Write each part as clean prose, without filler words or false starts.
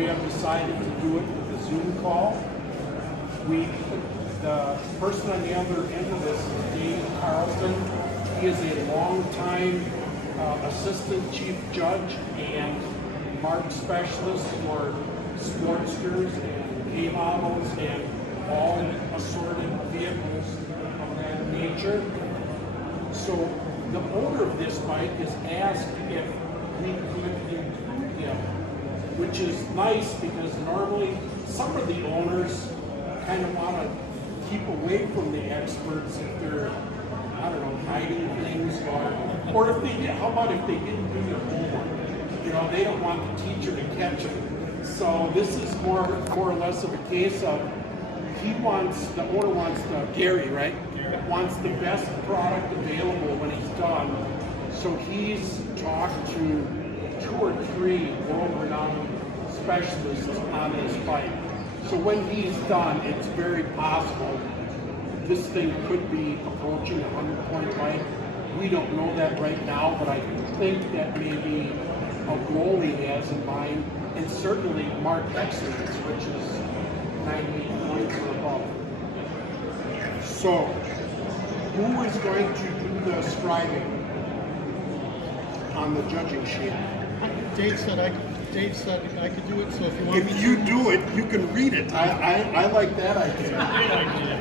we have decided to do it with a Zoom call. The person on the other end of this is Dave Carlton. He is a longtime assistant chief judge and mark specialist for Sportsters and A-models and all assorted vehicles of that nature. So the owner of this bike is asked if we could include him, which is nice because normally some of the owners kind of want to keep away from the experts if they're, I don't know, hiding things, or if they, how about if they didn't do their homework? You know, they don't want the teacher to catch them. So this is more or less of a case of the owner wants Gary, right? Wants the best product available when he's done. So he's talked to 2 or 3 world-renowned specialists on this bike. So when he's done, it's very possible this thing could be approaching a 100-point bike. We don't know that right now, but I think that may be a goal he has in mind, and certainly Mark excellence, which is 98 points or above. So, who is going to do the scribing on the judging sheet? Dave said I could do it, so if you want If you do it, you can read it. I like that idea. Great idea.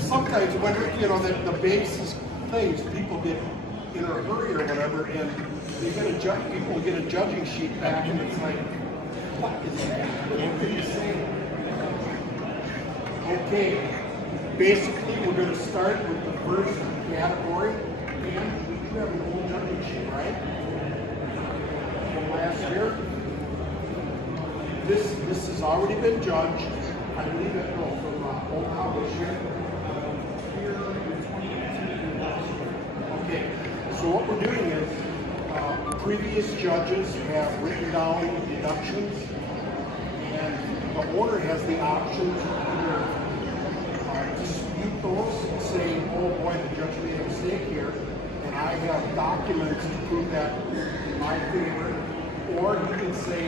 Sometimes when, you know, the basis things, people get in a hurry or whatever, and they people get a judging sheet back, and it's like, what is that? What are you saying? Okay, basically we're going to start with the first category, and we do have an old judging sheet, right? From last year. This has already been judged. I believe it from Omaha this year. Here in 2018 last year. Okay, so what we're doing is previous judges have written down deductions, and the owner has the option to either dispute those, saying, oh boy, the judge made a mistake here, and I have documents to prove that in my favor, or he can say,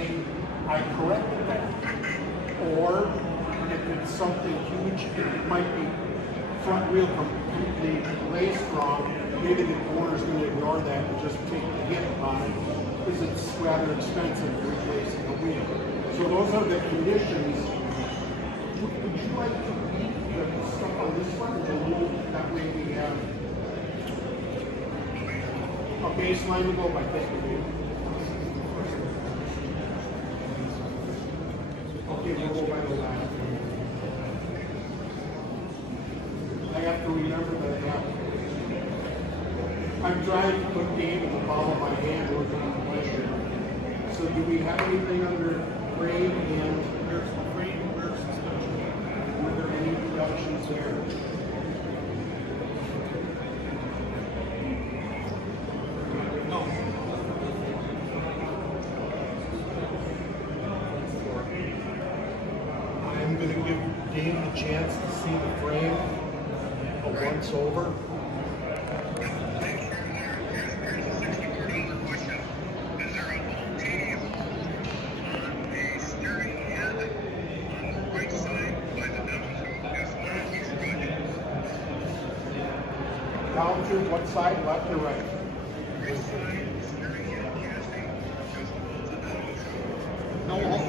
I corrected that. Or if it's something huge, it might be front wheel completely laced wrong, maybe the owner's going to ignore that and just take the hit on it, because it's rather expensive replacing a wheel. So those are the conditions. Would you like to read the stuff on this one? That way we have a baseline to go by. Thank you. Okay, we'll go by the last one. I have to remember that. I'm trying to put Dave in the palm of my hand working on the question. So do we have anything under frame and there's the frame versus suspension? Were there any deductions there? No. I'm going to give Dave a chance to see the frame a once over. What side, left or right? No hole.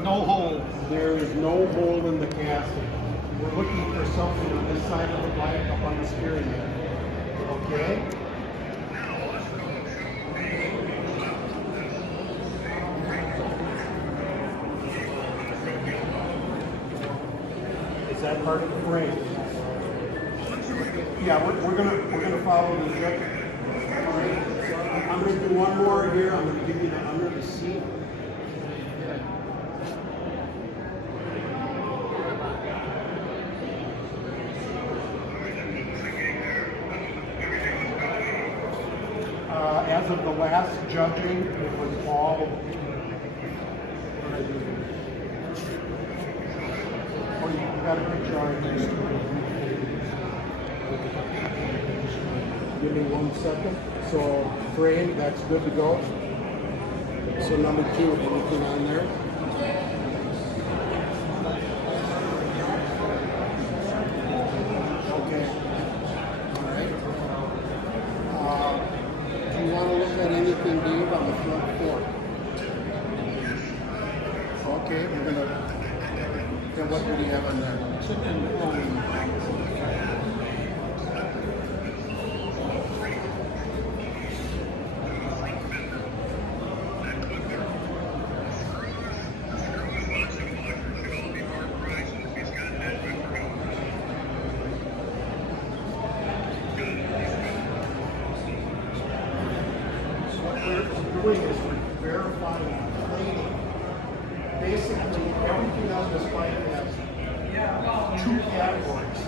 No hole. There is no hole in the casting. We're looking for something on this side of the bike up on the steering wheel. Okay? Is that part of the frame? Yeah, we're gonna follow the trick. All right. So I'm gonna do one more here. I'm gonna give you the under the seat. As of the last judging, it was all. What did I do? Oh, you got a picture on it. Give me 1 second. So frame, that's good to go. So number 2, anything on there? Okay. All right. Do you want to look at anything, Dave, on the front fork? Okay, we're gonna. Then what do we have on there? Doing is we're verifying plating. Basically, everything on this bike has 2 categories.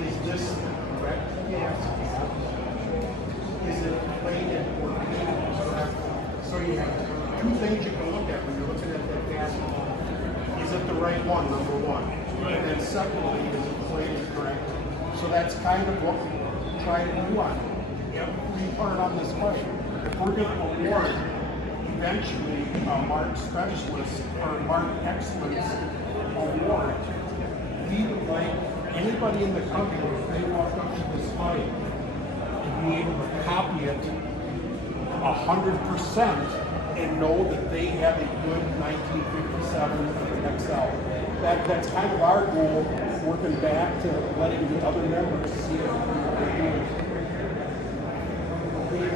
Is this the correct gas cap? Is it plated or painted? So you have 2 things you can look at when you're looking at that gas cap. Is it the right one, number 1? And then secondly, is it plated correct? So that's kind of what we try to do on every part on this bike. If we're going to award eventually a Mark Specialist or Mark Excellence Award, we would like anybody in the country, if they walk up to this bike, to be able to copy it 100% and know that they have a good 1957 XL. That's kind of our goal, working back to letting the other members see it.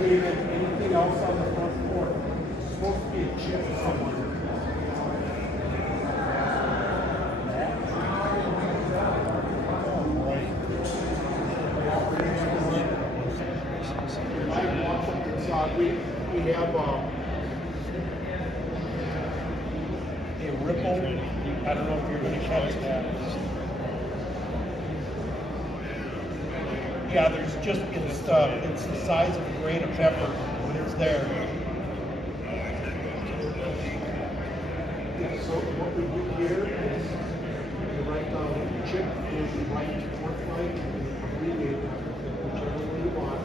David, anything else on the front fork? It's supposed to be a chip somewhere. We have a ripple. I don't know if you're going to catch that. Yeah, there's just, it's the size of a grain of pepper, but it's there. Yeah, so what we do here is we write down the chip, and we write forthright, and abbreviate it, whichever way you want.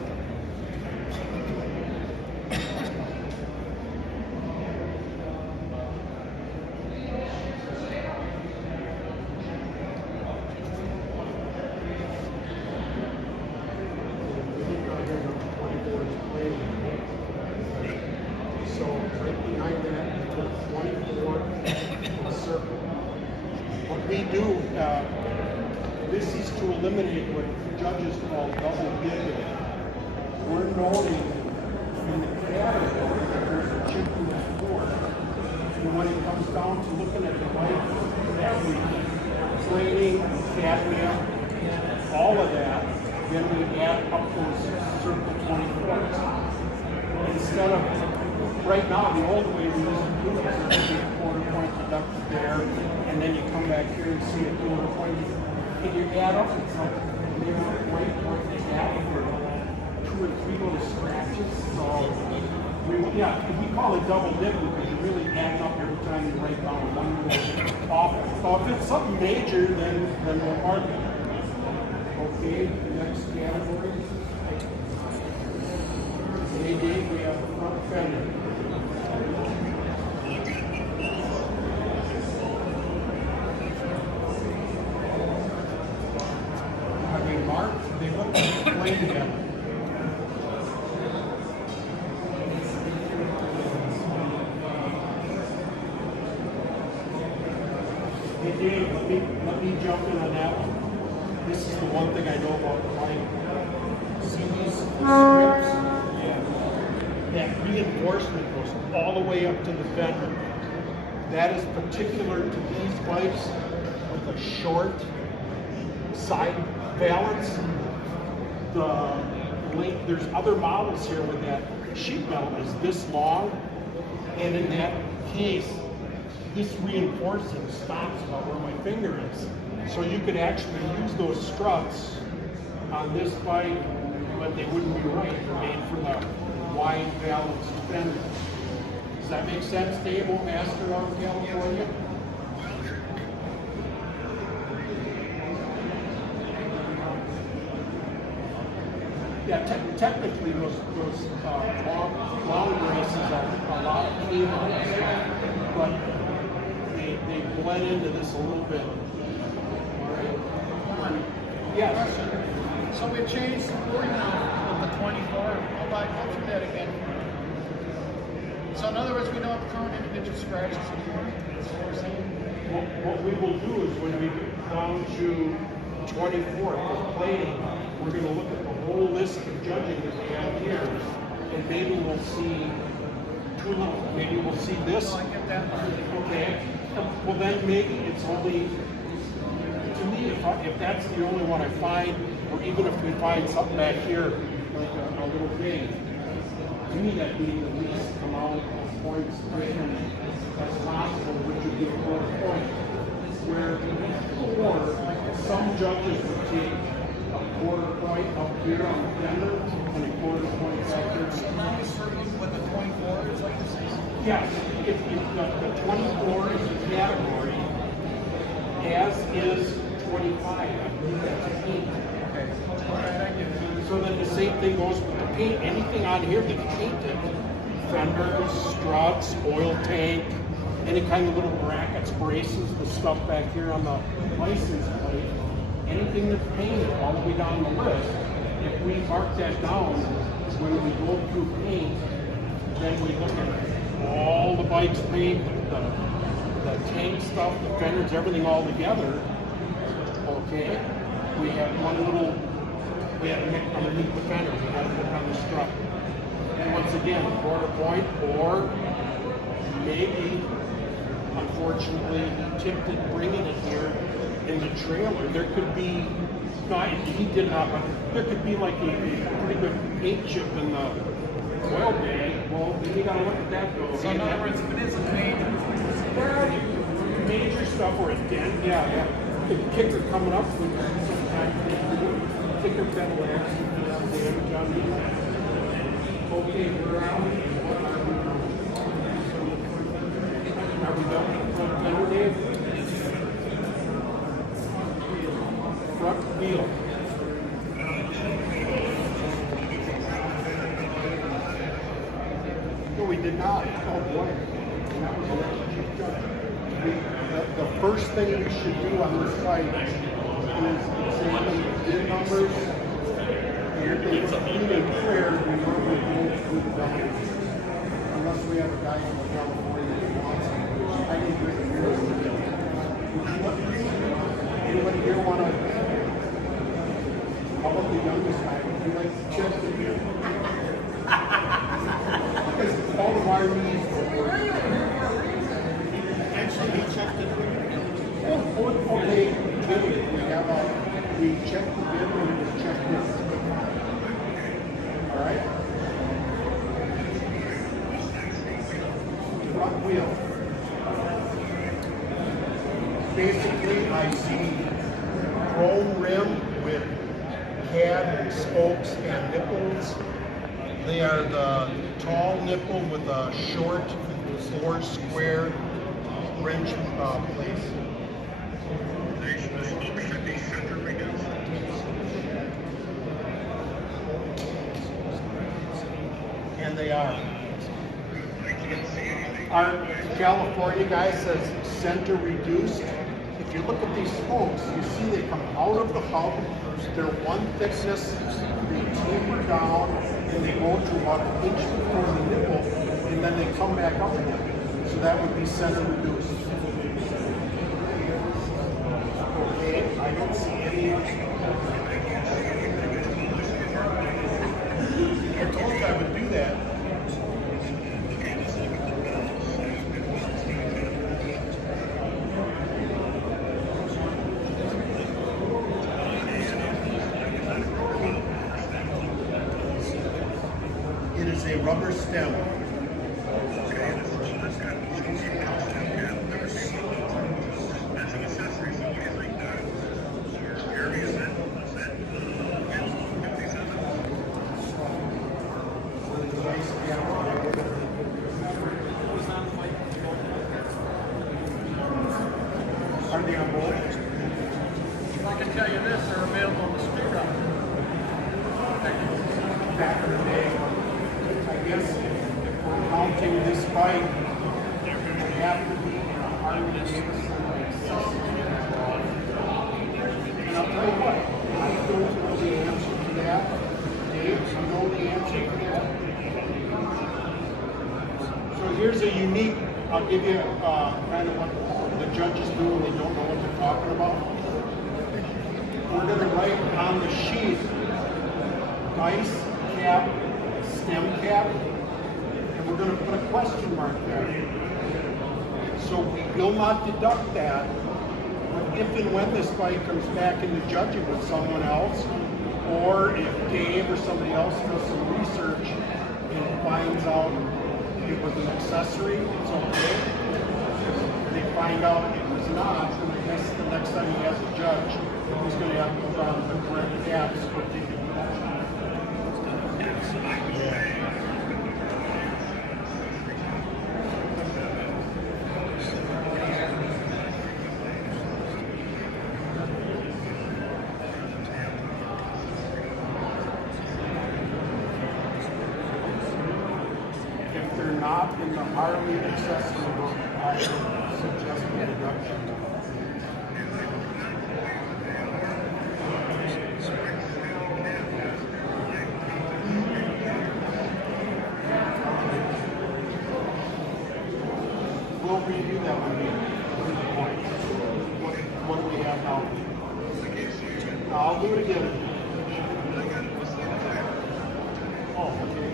So right behind that, you put 24 in a circle. What we do, this is to eliminate what judges call double digging. We're noting in the category that there's a chip in the floor. And when it comes down to looking at the bike, that we plating, cadmium, all of that, then we add up those circle 24s. Instead of, right now, the old way we used to do it, is a quarter point deducted there, and then you come back here and see a quarter point. If you add up, it's like maybe point and a half for 2 or 3 little scratches. So, we call it double dipping because you're really adding up every time you write down one little off. So if it's something major, then we'll mark it. Okay, next category. Dave, we have the front fender. Are they marked? They look like plain together. Hey Dave, let me jump in on that one. This is the one thing I know about the bike. See these strips? That reinforcement goes all the way up to the fender. That is particular to these bikes with a short side valance. There's other models here with that sheet metal is this long, and in that case, this reinforcing stops about where my finger is. So you could actually use those struts on this bike, but they wouldn't be right. They're made for the wide balanced fender. Does that make sense, Dave, Master out of California? Yeah, technically those long braces are a lot came on this, but they blend into this a little bit. All right. Yes. So we changed the wording of the 24. I'll go through that again. So in other words, we don't have current individual scratches anymore. That's what we're saying. What we will do is when we get down to 24 for plating, we're going to look at the whole list of judging that we have here, and maybe we'll see two little, maybe we'll see this. I get that part. Okay. Well, then maybe it's only, to me, if that's the only one I find, or even if we find something back here, like a little thing, to me that being the least amount of points given as possible, which would be a quarter point. Where before, some judges would take a quarter point up here on the fender and a quarter point back here. What the 24 is, like you're saying? Yes, if the 24 is a category, as is 25. I believe that's a paint. Okay. All right, I get it. So then the same thing goes with the paint. Anything on here that's painted, fenders, struts, oil tank, any kind of little brackets, braces, the stuff back here on the license plate, anything that's painted all the way down the list, if we mark that down, when we go through paint, then we look at all the bikes paint, the tank stuff, the fenders, everything all together. Okay, we have one little, we have to make underneath the fender, we got to put on the strut. And once again, quarter point, or maybe, unfortunately, he tipped it bringing it here in the trailer. There could be, no, he did not, but there could be like a pretty good paint chip in the oil bag. Well, then you gotta look at that though. So in other words, if it is a major, major stuff or a dent, yeah. The kicker coming up with sometimes kicker pedal accident damage on these. Okay, we're out. Are we done with the front fender, Dave? Front wheel. No, we did not. Oh boy. That was the first thing we should do on this site is examine the VIN numbers. And if they complete and clear, we normally go through the values. Unless we have a guy from California that wants it, which I need to hear. Anybody here want to? How about the youngest guy? Would you like to check the VIN? Because all the wire needs actually, we checked it. Okay, we checked the VIN and it was checked in. All right. Front wheel. Basically, I see chrome rim with cad spokes and nipples. They are the tall nipple with a short, 4 square wrench place. And they are. Our California guy says center reduced. If you look at these spokes, you see they come out of the hub. They're one thickness. They taper down and they go to about an inch before the nipple, and then they come back up again. So that would be center reduced. Okay, I don't see any. I told you I would do that. It is a rubber stem. Are they on board? I can tell you this, they're available on the street route. Back in the day, I guess if we're counting thing, this bike would have to be in a Harley-Davidson and I'll tell you what, I don't know the answer to that. Dave, you know the answer to that? So here's a unique, I'll give you kind of what the judges do when they don't know what they're talking about. We're going to write on the sheet ice cap, stem cap, and we're going to put a question mark there. So we will not deduct that, but if and when this bike comes back into judging with someone else, or if Dave or somebody else does some research and finds out it was an accessory, it's okay. If they find out it was not, then I guess the next time he has a judge, he's going to have to put on the correct caps. If they're not in the Harley accessory book, I suggest a reduction. We'll review that one here. What do we have now? I'll do it again. Oh, okay.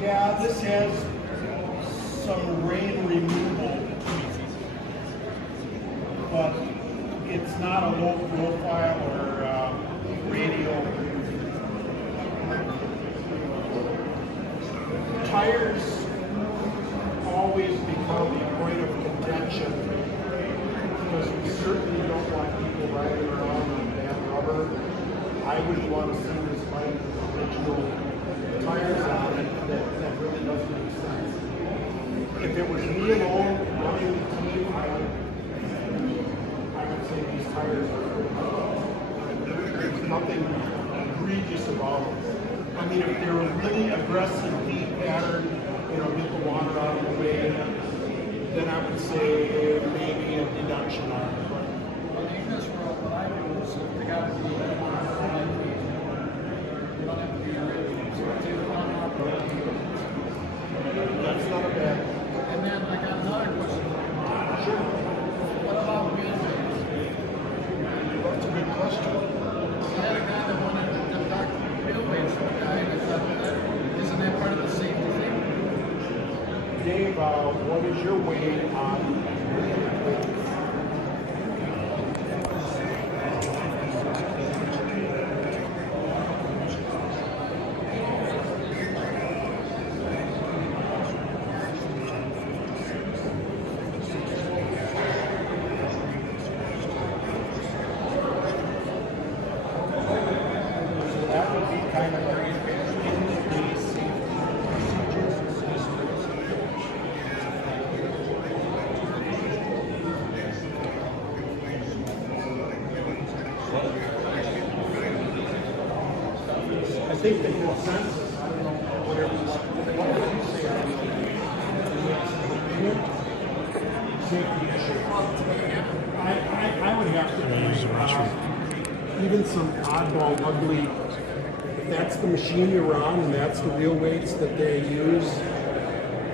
Yeah, this has some rain removal, but it's not a low profile or radial. Tires always become a point of contention because we certainly don't want people riding around on bad rubber. I would want to see this bike with original tires on it. That really doesn't make sense. If it was me alone running the team, I would say these tires are good. There's nothing egregious about them. I mean, if they're a really aggressive beat pattern, get the water out of the way, then I would say maybe a deduction on it. Well, in this world, what I do is they got to be you don't have to be really. So take it on up. That's not a bad. And then I got another question. Sure. What about wheelbase? That's a good question. I had a guy that wanted to deduct wheelbase from a guy, and I thought, isn't that part of the safety thing? Dave, what is your weight on that would be kind of a I think the consensus, I don't know, whatever, what would you say on safety issue? I would have to be, even some oddball, ugly, if that's the machine you're on and that's the wheel weights that they use.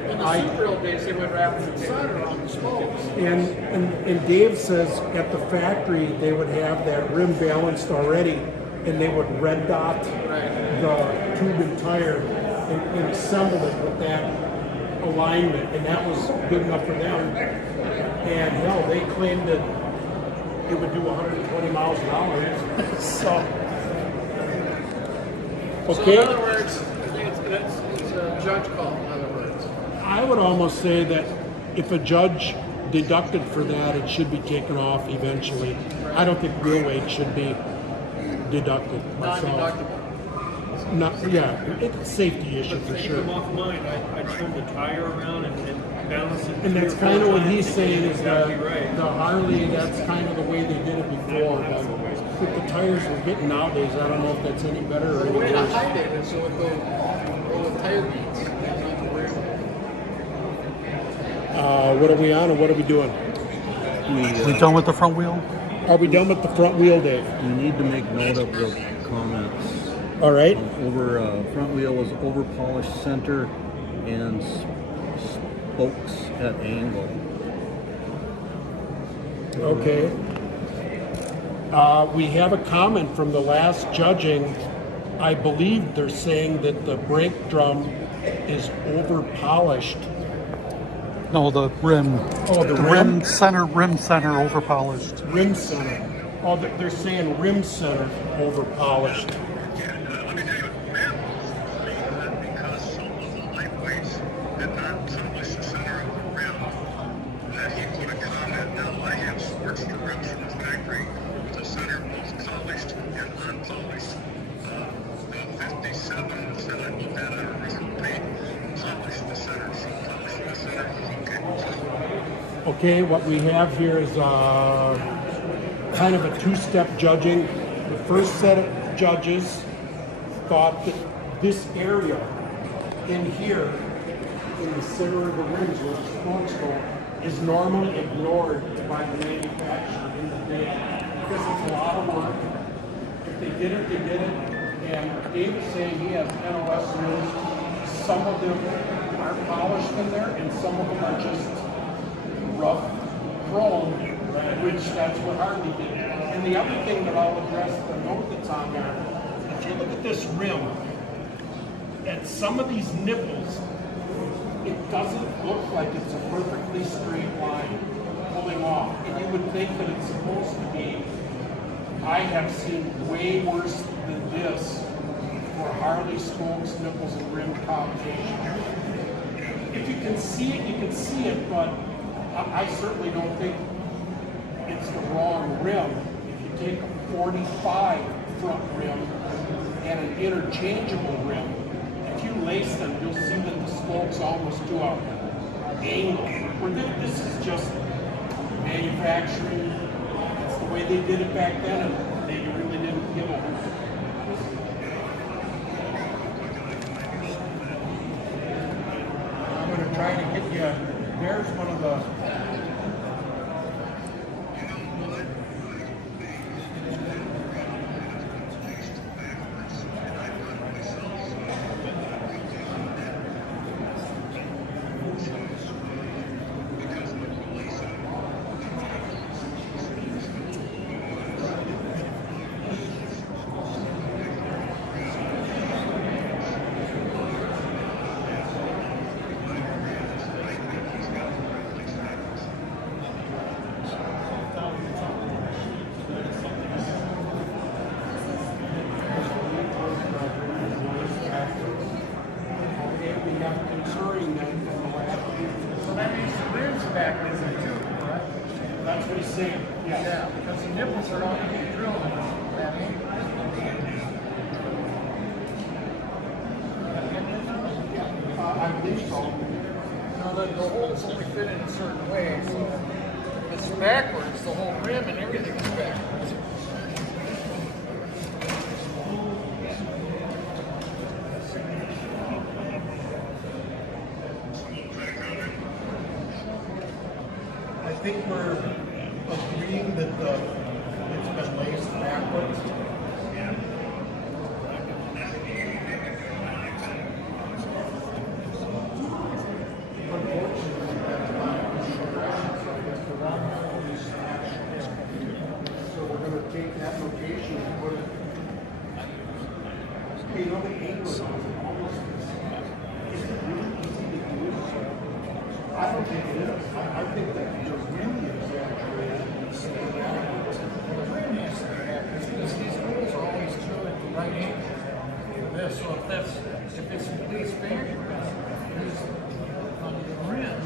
In the super wheel base, they would wrap the side around the spokes. And Dave says at the factory, they would have that rim balanced already, and they would red dot the tube and tire and assemble it with that alignment, and that was good enough for them. And hell, they claimed that it would do 120 miles an hour. So, okay. So in other words, it's a judge call, in other words. I would almost say that if a judge deducted for that, it should be taken off eventually. I don't think wheel weight should be deducted myself. Non-deductible. not, yeah, it's a safety issue for Take sure. them off mine. I turned the tire around and balance it. And that's 3 or kind of 4 what times he's to saying get is exactly that right. the Harley, that's kind of the way they did it before. But with the tires we're getting nowadays, I don't know if that's any better or The any way to worse. hide it is so it goes all the tire beats. What are we on or what are we doing? We done with the front wheel? Are we done with the front wheel, Dave? We need to make note of the comments. All right. Over front wheel was over polished center and spokes at angle. Okay. We have a comment from the last judging. I believe they're saying that the brake drum is over polished. No, the rim. Oh, the rim center over polished. Rim center. Oh, they're saying rim center over polished. Let me tell you, Matt believes that because some of the lightweights did not polish the center of the rim, that he put a comment. Now, I have Sportster rims from the factory with the center both polished and unpolished. The 57 that I looked at original paint polished the center, so polishing the center was okay. Okay, what we have here is kind of a two-step judging. The first set of judges thought that this area in here, in the center of the rims where the spokes go, is normally ignored by the manufacturer in the day because it's a lot of work. If they did it, they did it. And Dave is saying he has NOS rims. Some of them are polished in there, and some of them are just rough chrome, which that's what Harley did. And the other thing that I'll address, the note that's on there, if you look at this rim, at some of these nipples, it doesn't look like it's a perfectly straight line pulling off. And you would think that it's supposed to be. I have seen way worse than this for Harley spokes, nipples, and rim combination. If you can see it, you can see it, but I certainly don't think it's the wrong rim. If you take a 45 front rim and an interchangeable rim, if you lace them, you'll see that the spokes almost do an angle. Where this is just manufacturing. It's the way they did it back then, and they really didn't give a hoot. I'm going to try to get you. There's one of the. So that means the rims back is there too, correct? That's what he's saying. Yes. Yeah, because the nipples are all going to be drilled in that angle. I believe so. Now the holes only fit in a certain way, so if it's backwards, the whole rim and everything is backwards. I think we're agreeing that it's been laced backwards. So we're going to take that location and put it. You know, the angle is almost. Is it really easy to do? I don't think it is. I think that you're really exaggerating. The rim has to be backwards because these holes are always drilled at the right angle for this. So if it's placed backwards, there's on the rim,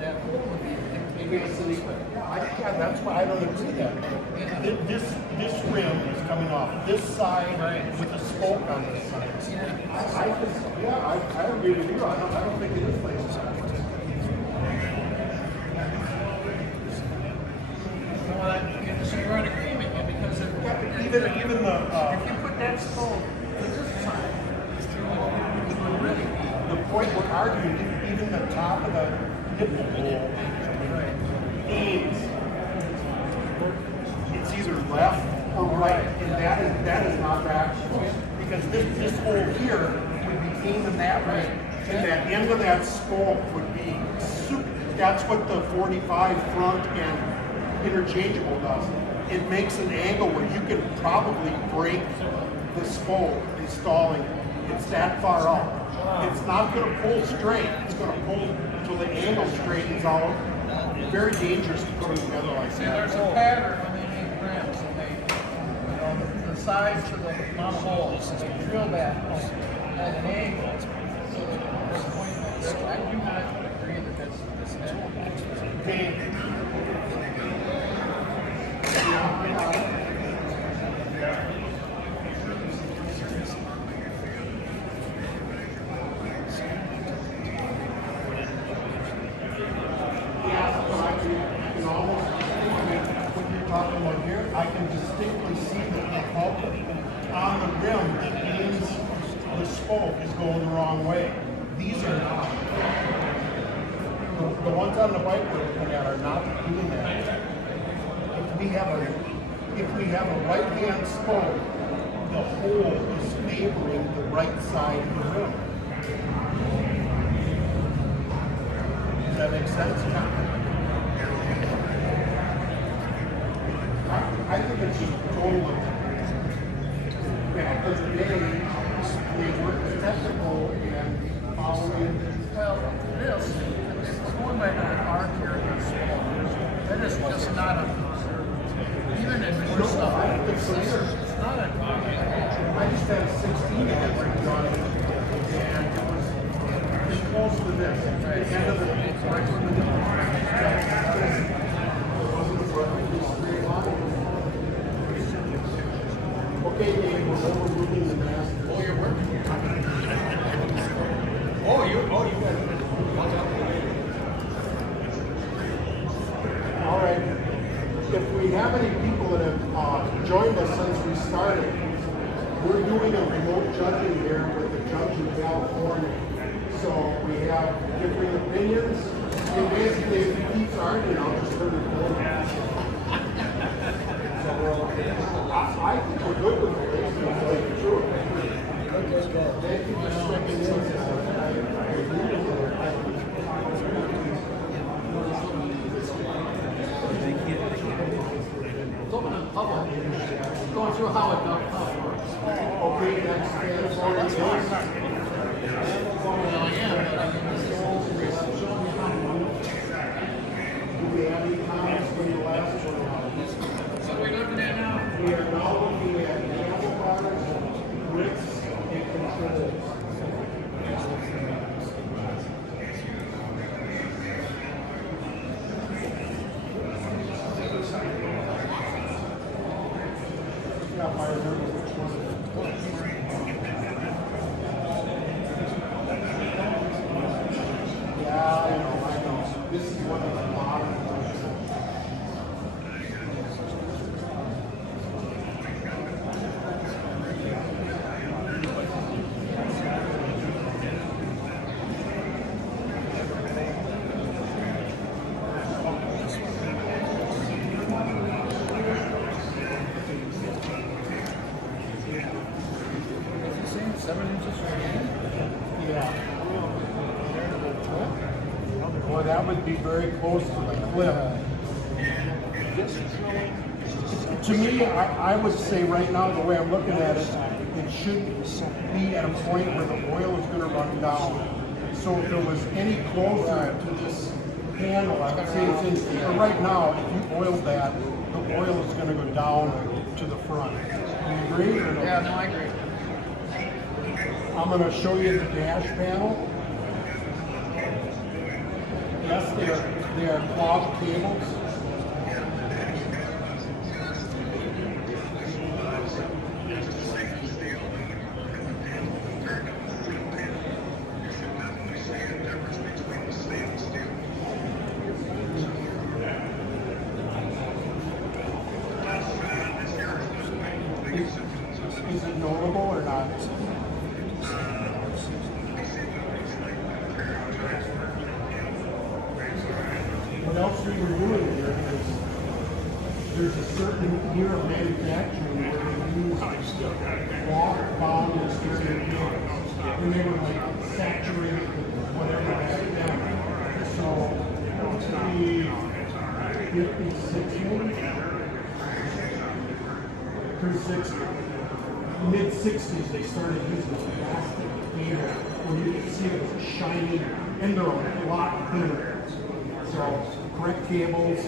that hole would be Yeah, that's why I don't agree with that. This rim is coming off this side with a spoke on this side. I agree with you. I don't think it is placed. So you're in agreement, yeah, because if Even the if you put that spoke to this side, it would really the point we're arguing, even the top of the nipple hole aims. It's either left or right, and that is not rational. Because this hole here would be aiming that way, and that end of that spoke would be super. That's what the 45 front and interchangeable does. It makes an angle where you can probably break the spoke installing it. It's that far out. It's not going to pull straight. It's going to pull until the angle straightens out. Very dangerous to put them together like see, that. there's a pattern when they make rims, and they, the sides of the mount holes, they drill that at an angle. So I do not agree that that's Okay. I can distinctly see that the bulk on the rim that means the spoke is going the wrong way. These are not. The ones on the bike we're looking at are not doing that. If we have a right hand spoke, the hole is favoring the right side of the rim. Does that make sense? I think it's just totally back of the day, they were technical and following. well, this, going by that arc here, that is just not a, even in more stuff, I don't think so either. it's not a, I just had a 16 that was done, and it was close to this. The end of the right when the okay, Dave, we're overruling the mask. oh, you're working. All right. If we have any people that have joined us since we started, we're doing a remote judging here with the judge in California. So we have different opinions. And basically, if he keeps arguing, I'll just turn it over. I think we're good with it. Sure. Thank you for stepping in. It's open to the public, going through how it works. Okay, next is Well, yeah, but I mean, this is showing you how to move. do we have any comments from the last one? So we're looking at now. We are now looking at handlebars, grips, and controls. Got my remember which one it is. Yeah, I know. This is one of the modern ones. Yeah. Boy, that would be very close to the clip. To me, I would say right now, the way I'm looking at it, it should be at a point where the oil is going to run down. So if there was any closer to this handle, I would say it's in here. Right now, if you oiled that, the oil is going to go down to the front. Do you agree or no? Yeah, no, I agree. I'm going to show you the dash panel. Yes, they are cloth cables. Is it notable or not? What else we were doing here is there's a certain year of manufacturing where they use cloth bound exterior cables. And they were like saturated with whatever back then. So it's the 56 maybe? Through 60. Mid-60s they started using plastic cable where you could see it was shiny and they're a lot thinner. So correct cables.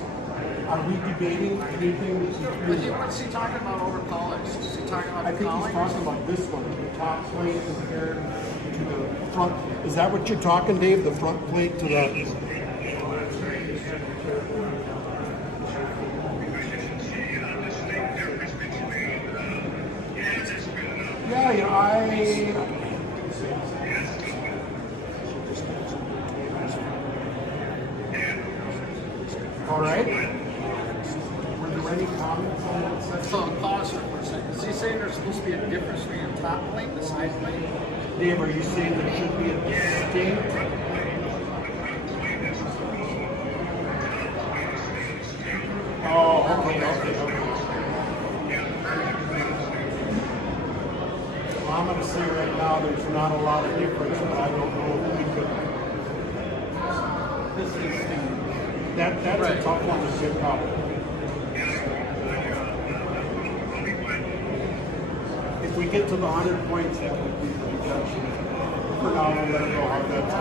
Are we debating anything between? What's he talking about over polished? Is he talking about I the think he's collars? talking about this one, the top plate compared to the front. Is that what you're talking, Dave? The front plate to the? Yeah, you know, all right. Were there any comments on that section? So pause for a second. Is he saying there's supposed to be a difference between the top plate and the side plate? Dave, are you saying there should be a distinct? Oh, okay. Well, I'm going to say right now there's not a lot of difference, but I don't know if we could. This is That's Right. a tough one to pick up. If we get to the 100 points, that would be the reduction. For now, we'll let it go how that's.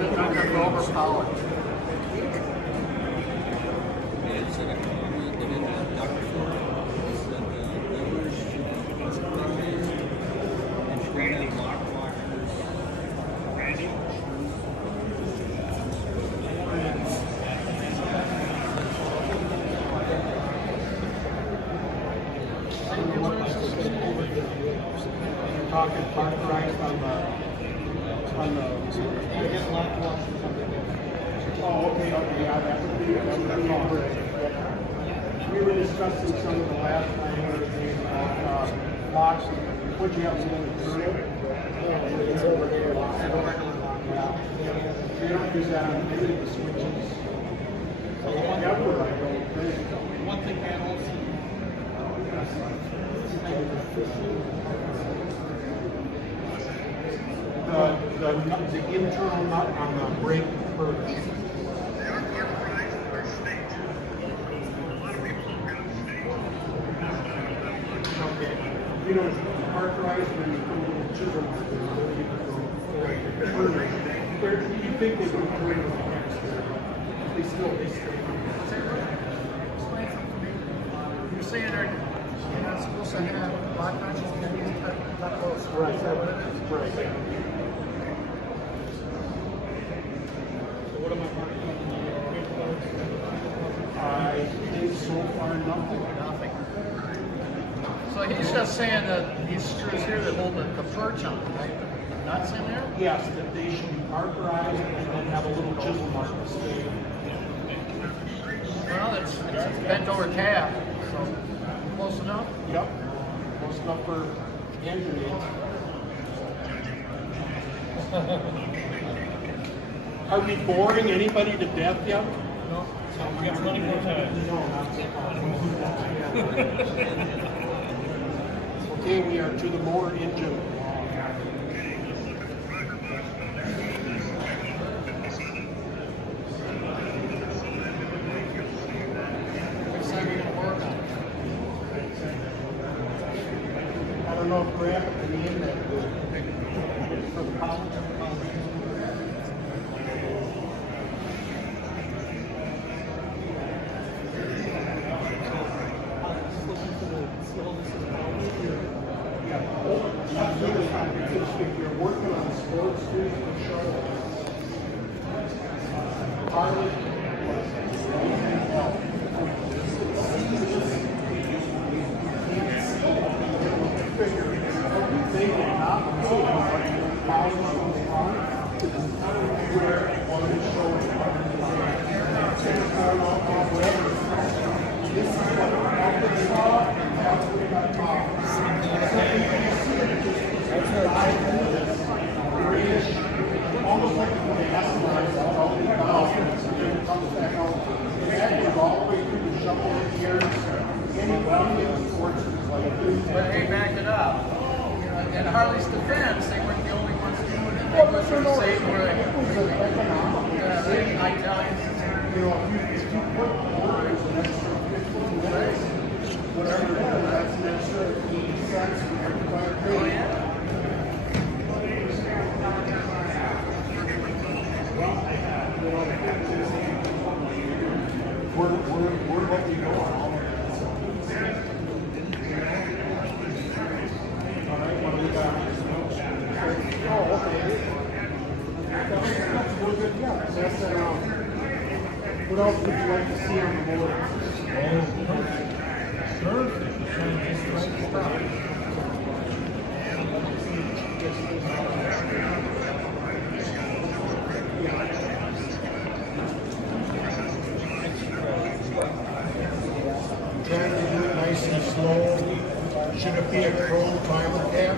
We're not going to go over polished. Talking park price on the. Oh, okay, yeah, that would be all right. We were discussing some of the last time we were doing about locks. Would you have some turtle? It's over there. You don't use that on any of the switches. Ever, I don't think. one thing that also. The internal nut on the brake first. They are authorized in our state. A lot of people don't get the state. Okay. You know, parkerized when you put a little chisel on it. You think they would turn with the X there. They still. Explain something to me. You're saying you're not supposed to have lock notches that close. Right. Is that what it is? Right. I think so far nothing. Nothing. So he's just saying that these screws here that hold the perch on, right? The nuts in there? Yes, that they should be parkerized and then have a little chisel mark. Well, it's bent over tab, so close enough. Yep. Close enough for Andrew. Are we boring anybody to death yet? No, we got plenty more time. No, not so far. Okay, we are to the motor engine. Which side are you going to work on? I don't know if Grant at the end that for the power. If you're working on sports, for sure. Harley, You know, if you put orders an extra 15 minutes, whatever it is, that's an extra 80 cents for every fire grade. We're what we go on. All right, what do we got? Oh, okay. That's real good, yeah. So that's what else would you like to see on the board? Trying to do it nice and slow. Should it be a chrome timer cap?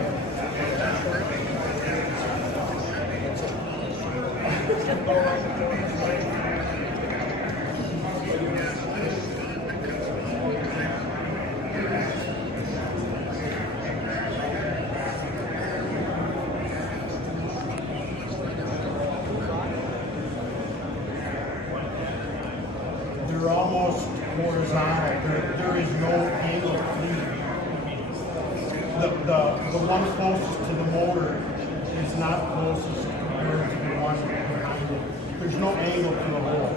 They're almost horizontal. There is no angle between. The one closest to the motor is not closest compared to the one behind it. There's no angle to the hole.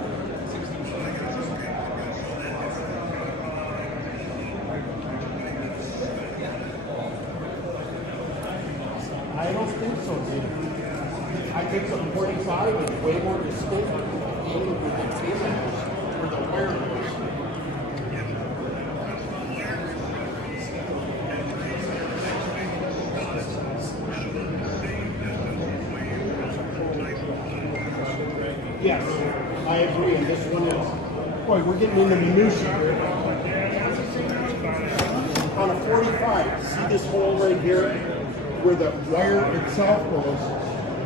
I don't think so, Dave. I think the 45 is way more distinct angle with the cables or the wire goes. Yes, I agree, and this one is, boy, we're getting into minutia here. On a 45, see this hole right here where the wire itself goes?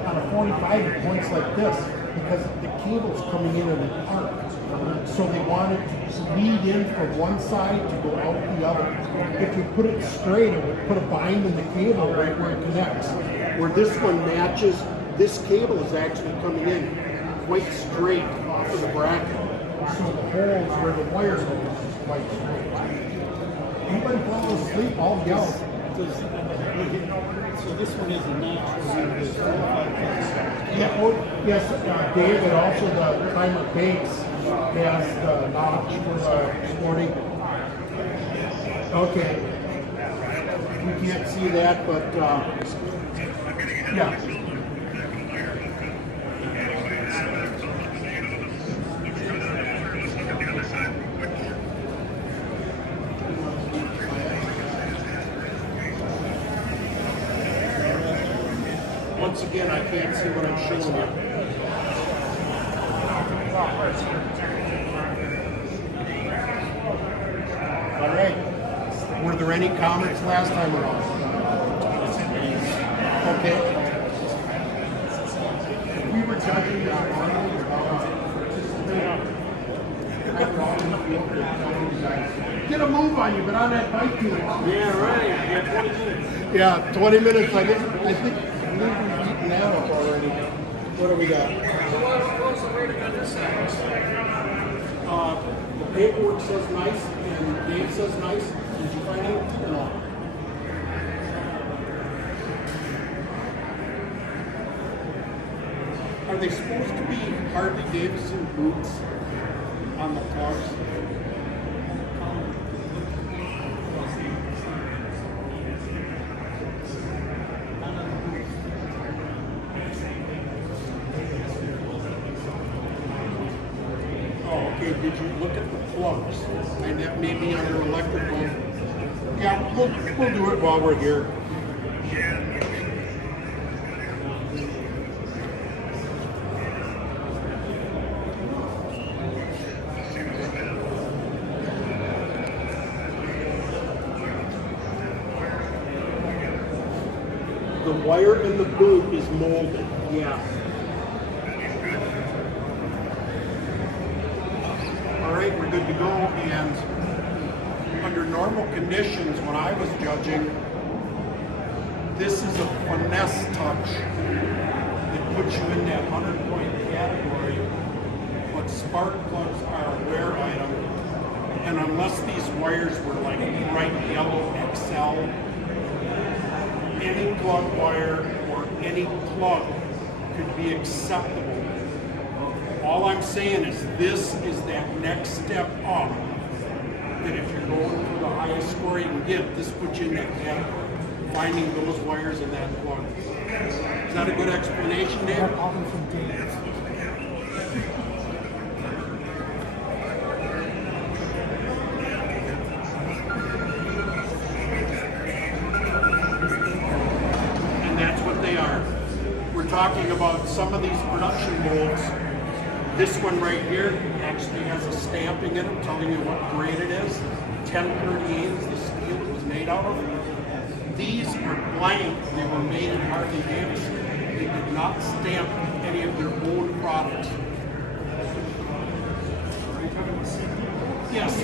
On a 45, it points like this because the cable's coming in an arc. So they want it to lead in from one side to go out the other. If you put it straight, it would put a bind in the cable right where it connects. Where this one matches, this cable is actually coming in quite straight off of the bracket. So the holes where the wire goes is quite straight. Anybody fall asleep, I'll yell. So this one is a natural. Yeah, oh, yes, Dave, and also the timer base has the notch for the sporting. Okay. We can't see that, but yeah. Once again, I can't see what I'm showing you. All right. Were there any comments last time around? Okay. We were judging get a move on you, but on that bike too. Yeah, right. Yeah, 20 minutes. Yeah, 20 minutes. I think we've eaten that up already. What do we got? What's the rating on this side? The paperwork says nice, and Dave says nice. Did you find it? No. Are they supposed to be Harley-Davidson boots on the cars? Okay, did you look at the plugs? And that may be under electrical. Yeah, we'll do it while we're here. The wire in the boot is molded. Yeah. All right, we're good to go. And under normal conditions, when I was judging, this is a finesse touch. It puts you in that 100-point category, but spark plugs are a rare item. And unless these wires were like bright yellow Excel, any plug wire or any plug could be acceptable. All I'm saying is this is that next step up, that if you're going for the highest score you can get, this puts you in that category, finding those wires in that plug. Is that a good explanation, Dave? And that's what they are. We're talking about some of these production molds. This one right here actually has a stamping in it telling you what grade it is. 1038 is the steel it was made out of. These are blank. They were made in Harley-Davidson. They did not stamp any of their own products. Yes,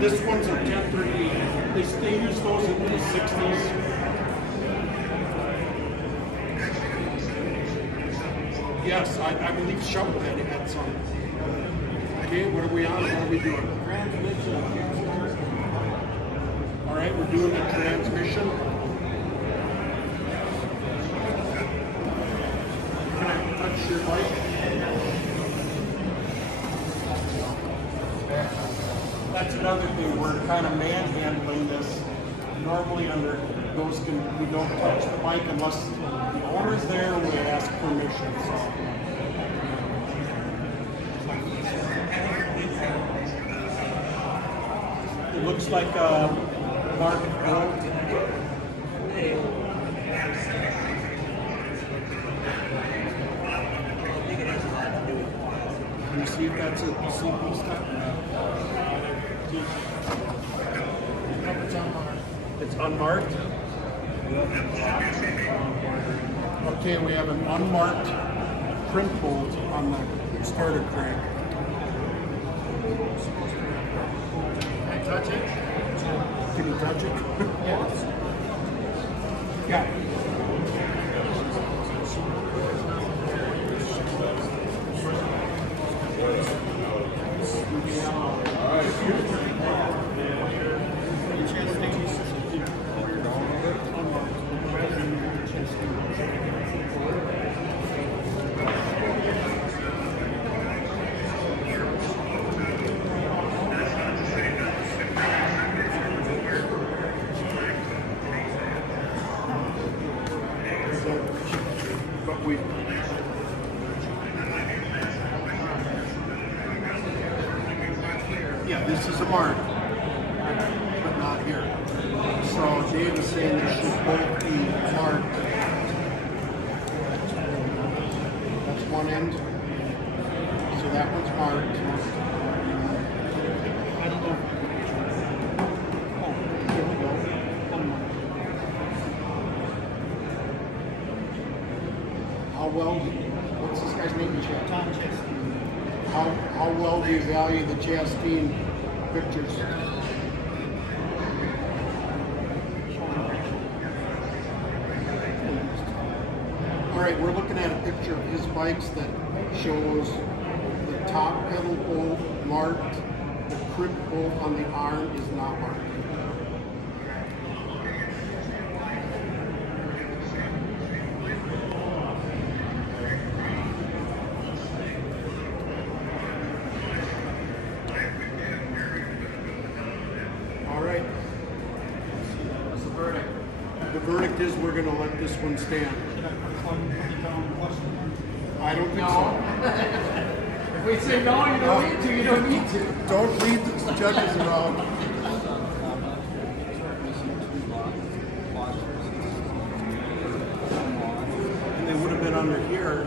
this one's a 1038. They use those in the 60s. Yes, I believe Shovelhead had some. Okay, what are we on? What are we doing? All right, we're doing the transmission. Can I touch your bike? That's another thing. We're kind of manhandling this. Normally under those, we don't touch the bike unless the owner's there and we ask permission. So. It looks like a Mark Gold. Can you see if that's a CP stuff? It's unmarked. Okay, we have an unmarked print bolt on the starter crank. Can I touch it? Can you touch it? Yes. Yeah. Yeah, this is a mark, but not here. So Dave is saying they should both be marked. That's one end. So that one's marked. I don't know. Oh, here we go. How well, what's this guy's name? Tom Chastain. How well do you value the Chastain pictures? All right, we're looking at a picture of his bikes that shows the top pedal bolt marked, the crimp bolt on the arm is not marked. The verdict is we're going to let this one stand. I don't think so. If we say no, you don't need to, you don't need to. Don't lead the judges around. And they would have been under here.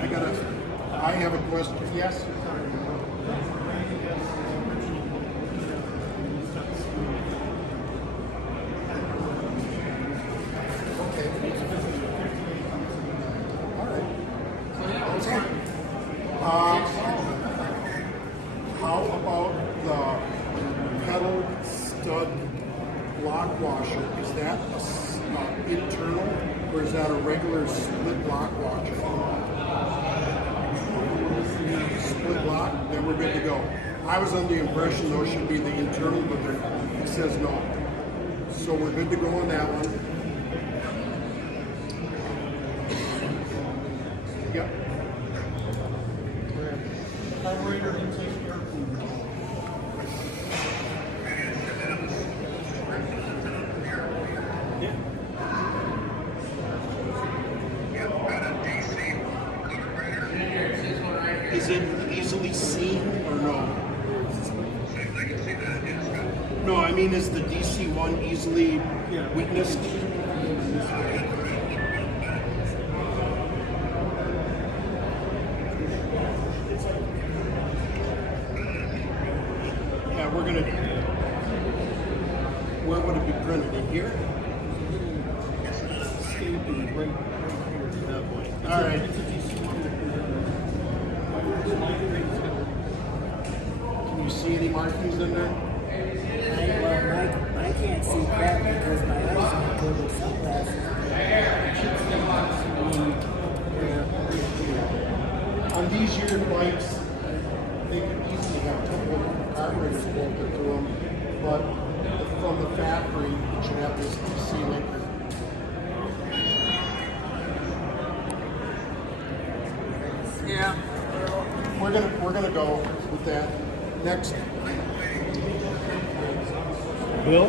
But I have a question. Yes? How about the pedal stud lock washer? Is that got a regular split block washer. Split block, then we're good to go. I was under the impression those should be the internal, but it says no. So we're good to go on that one. Yep. Carburetor intake air cooler. Is it easily seen or no? No, I mean, is the DC one easily witnessed? Yeah, we're gonna. Where would it be printed? In here? Stamping right here to that point. All right. It's a DC one. Can you see any markings in there? I can't see that because my eyes aren't good with sunglasses. On these year bikes, they could easily have couple carburetors bolted to them, but from the factory, you should have this DC linker. Yeah. We're gonna go with that. Next. Bill?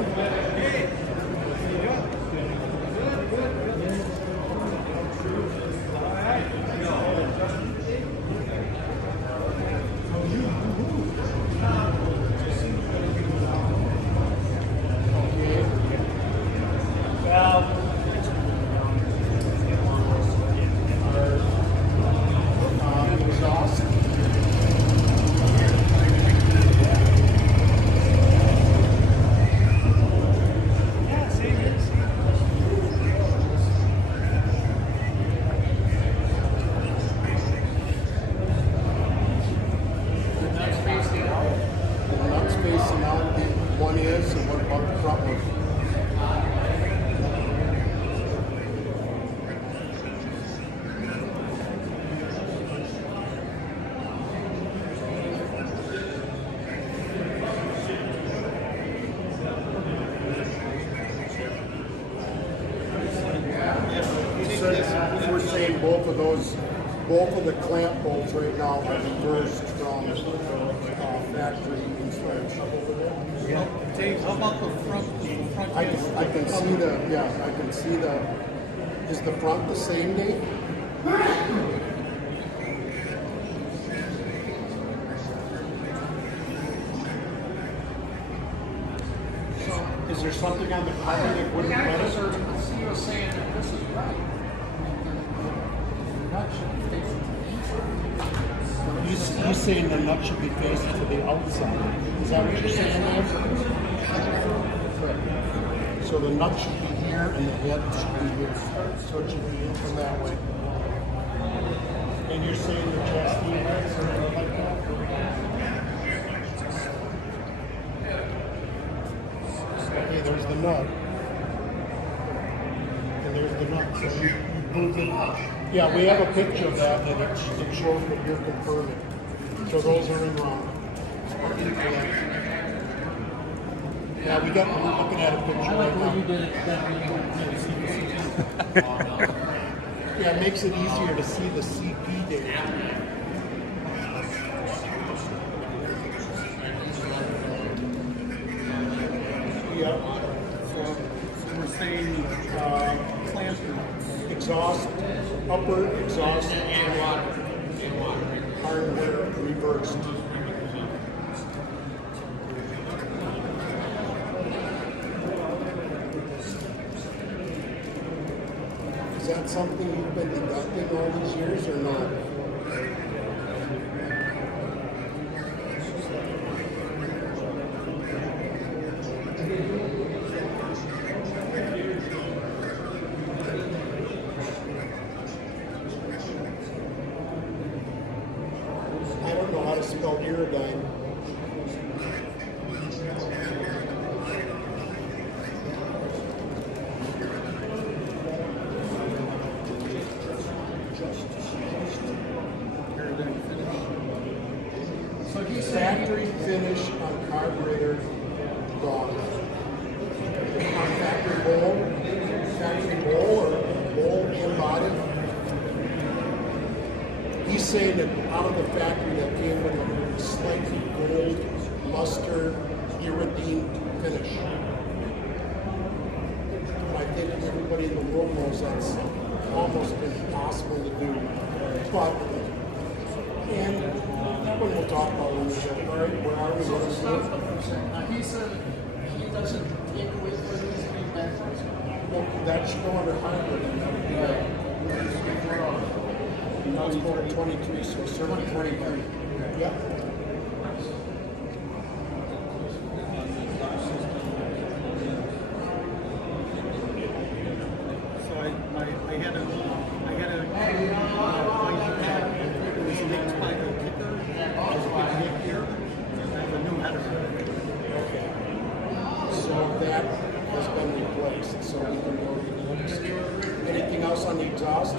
Exhaust. The nuts facing out, one is, and what about the front one? So we're saying both of those, both of the clamp bolts right now are reversed from factory installation. Dave, how about the front I can see I can see is the front the same, Dave? So, is there something on the cover that wouldn't let us? I see you saying that this is right. The nut should be facing to the inside. You saying the nut should be facing to the outside? Is that what you're saying, Dave? Correct. So the nut should be here and the head should be here. So it should be in from that way. And you're saying the chassis heads are like that? Okay, there's the nut. And there's the nut. So you move it. Yeah, we have a picture of that and it shows what you're confirming. So those are in wrong. Or incorrect. Yeah, we're looking at a picture right now. You did it better than Yeah, it makes it easier to see the CP data. Yep. So we're saying clamper. Exhaust, upper exhaust, hardware reversed. Is that something you've been deducting all these years or not? I don't know how to spell iridine. carburetor gone. On factory bowl or bowl and body. He's saying that out of the factory that came with a slightly gold luster iridine finish. I think everybody in the world knows that's almost impossible to do. But, and that one we'll talk about when we get, all right, where are we? What is it? Now he said he doesn't take away for these three batteries. Well, that should go under hybrid. Now it's going to 23, so certainly 23. Yep. So I had a it was linked by the kicker. There's a big nick here. There's a new header. Okay. So that has been replaced, so we can go to the next. Anything else on the exhaust?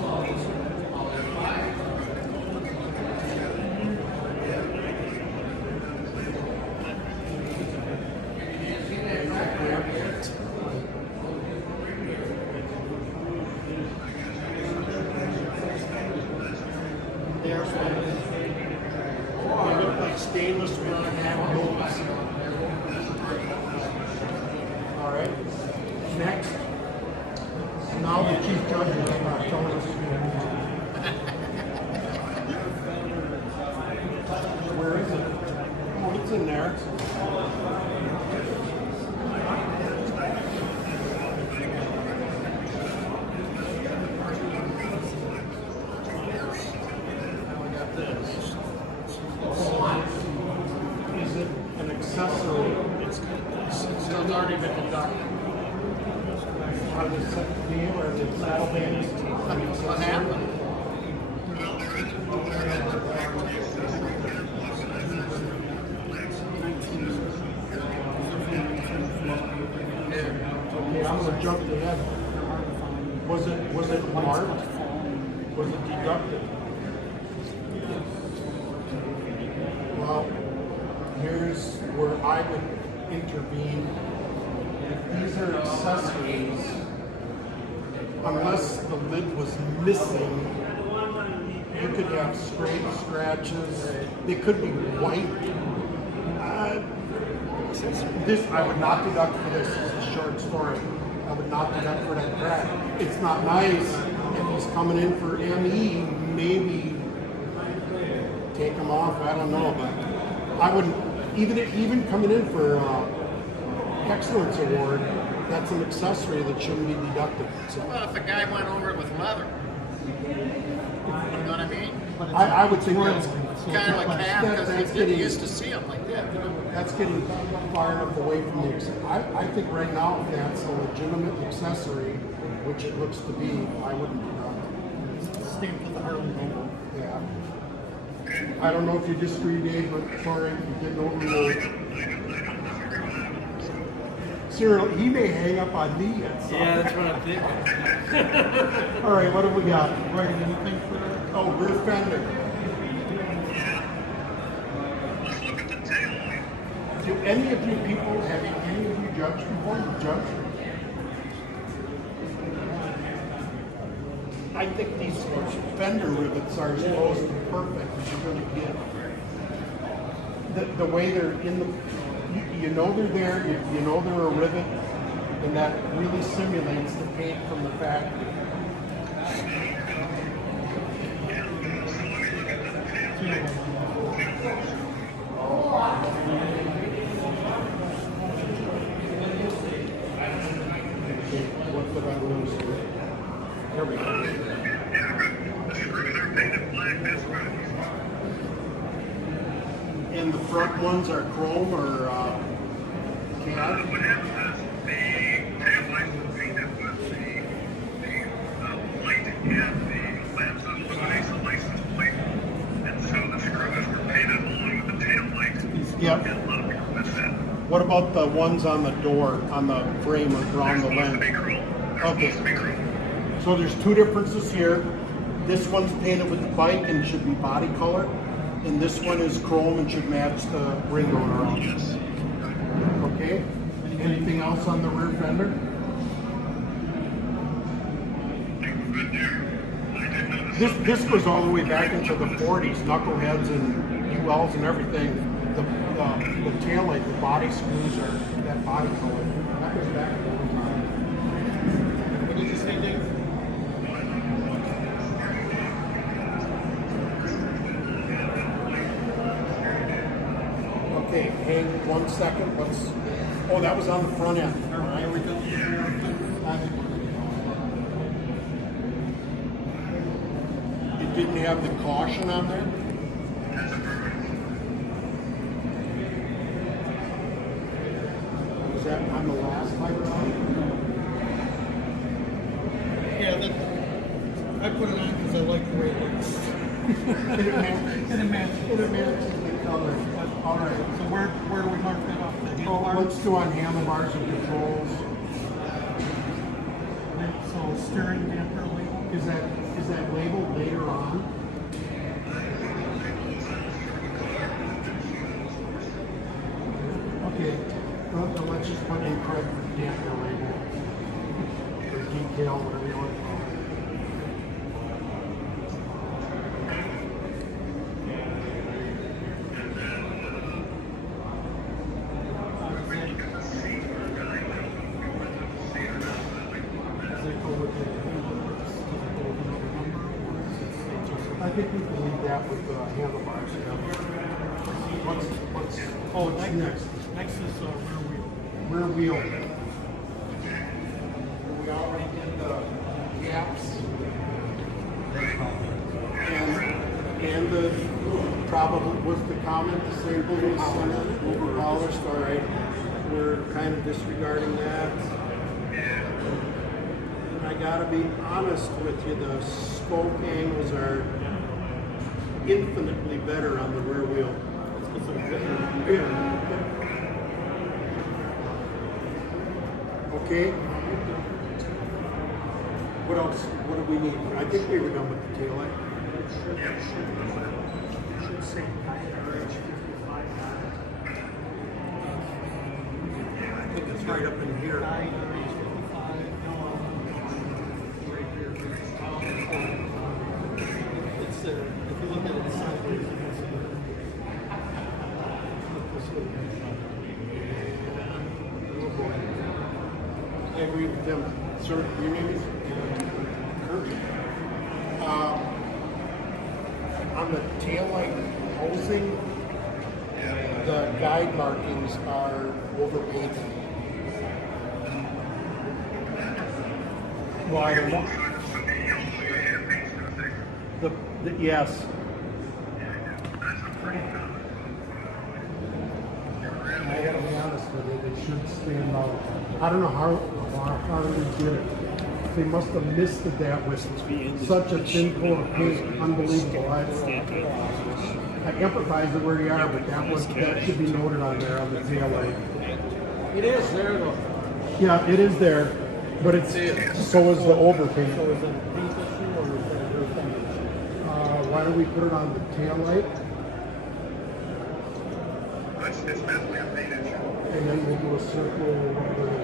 They look like stainless with hand looms. All right. Next. Now the chief judge is going to tell us. Where is it? Oh, it's in there. Is it an accessory? It's already been deducted. Are the set deal or the saddle bands? What happened? Okay, I'm gonna jump ahead. Was it marked? Was it deducted? Well, here's where I would intervene. If these are accessories, unless the lid was missing, you could have scrapes, scratches. They could be white. This I would not deduct for this. It's a short story. I would not deduct for that crack. It's not nice. If he's coming in for ME, maybe take him off. I don't know, but I wouldn't. Even coming in for excellence award, that's an accessory that shouldn't be deducted. So Well, if a guy went over it with leather, you know what I mean? I would think that's Kind of like half because that's they getting used to see them like that. that's getting far enough away from the. I think right now if that's a legitimate accessory, which it looks to be, I wouldn't deduct. Stamped with the Harley-Davidson. Yeah. I don't know if you disagree, Dave, but sorry, you didn't overrule. Cyril, he may hang up on me at some. Yeah, that's what I'm thinking. All right, what have we got? Writing anything for that? Oh, rear fender. Let's look at the tail light. Do any of you people, have any of you judged before? You judged? I think these fender rivets are supposed to be perfect, but you're going to get the way they're in the, you know they're there, you know they're a rivet, and that really simulates the paint from the factory. What did I lose here? There we go. The screws are painted black, that's right. And the front ones are chrome or cad? What happens is the tail lights are painted with the light and the lamps on illuminates the license plate. And so the screws were painted along with the tail light. Yep. And a lot of people miss that. What about the ones on the door, on the frame around the Supposed to be lens? chrome. They're Okay. supposed to be chrome. So there's two differences here. This one's painted with the bike and should be body color. And this one is chrome and should match the ring going around. Yes. Okay, anything else on the rear fender? This goes all the way back into the 40s, knuckleheads and ULs and everything. The tail light, the body screws are that body color. That goes back a long time. What did you say, Dave? Okay, hang 1 second. Oh, that was on the front end. All right. It didn't have the caution on there? Was that on the last light on? Yeah, I put it on because I like the way it looks. It matches the color. All right. So where do we mark that off? The Oh, handlebars? let's do on handlebars and controls. So steering damper label. Is that labeled later on? Okay. Well, then let's just put incorrect damper label or detail, whatever you want to call it. I think we can leave that with the handlebars. What's next? Next is rear wheel. Rear wheel. We already did the gaps. And the probably was the comment the same thing, over polished. All right, we're kind of disregarding that. And I gotta be honest with you, the spoke angles are infinitely better on the rear wheel. Okay. What else? What do we need? I think we were done with the tail light. I think it's right up in here. It's there. If you look at it sideways, you can see it. I agree with them. Sir, your name is? Kurt. On the taillight housing, the guide markings are overpainted. Why? Yes. I gotta be honest with you, they should stand out. I don't know how they did it. They must have misted that with such a thin coat of paint. Unbelievable. I empathize with where you are, but that should be noted on there on the tail light. It is there though. Yeah, it is there, but it's so is the overpaint. So is it a paint issue or is that a rear fender issue? Why don't we put it on the tail light? It's definitely a paint issue. And then we'll do a circle over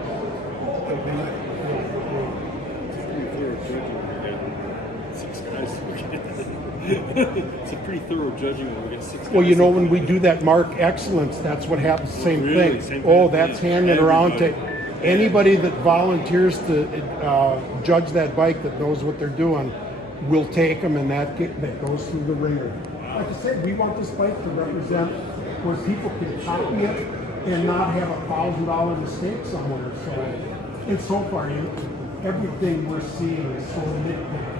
It's a pretty thorough judging when we get 6 guys. Well, you know, when we do that mark excellence, that's what happens. Same Really? thing. Same Oh, thing? that's Yeah. handing around to Everybody. anybody that volunteers to judge that bike that knows what they're doing. We'll take them, and that goes through the ringer. Like I said, we want this bike to represent where people can copy it and not have $1,000 mistake somewhere. So, and so far, everything we're seeing is so nitpicky.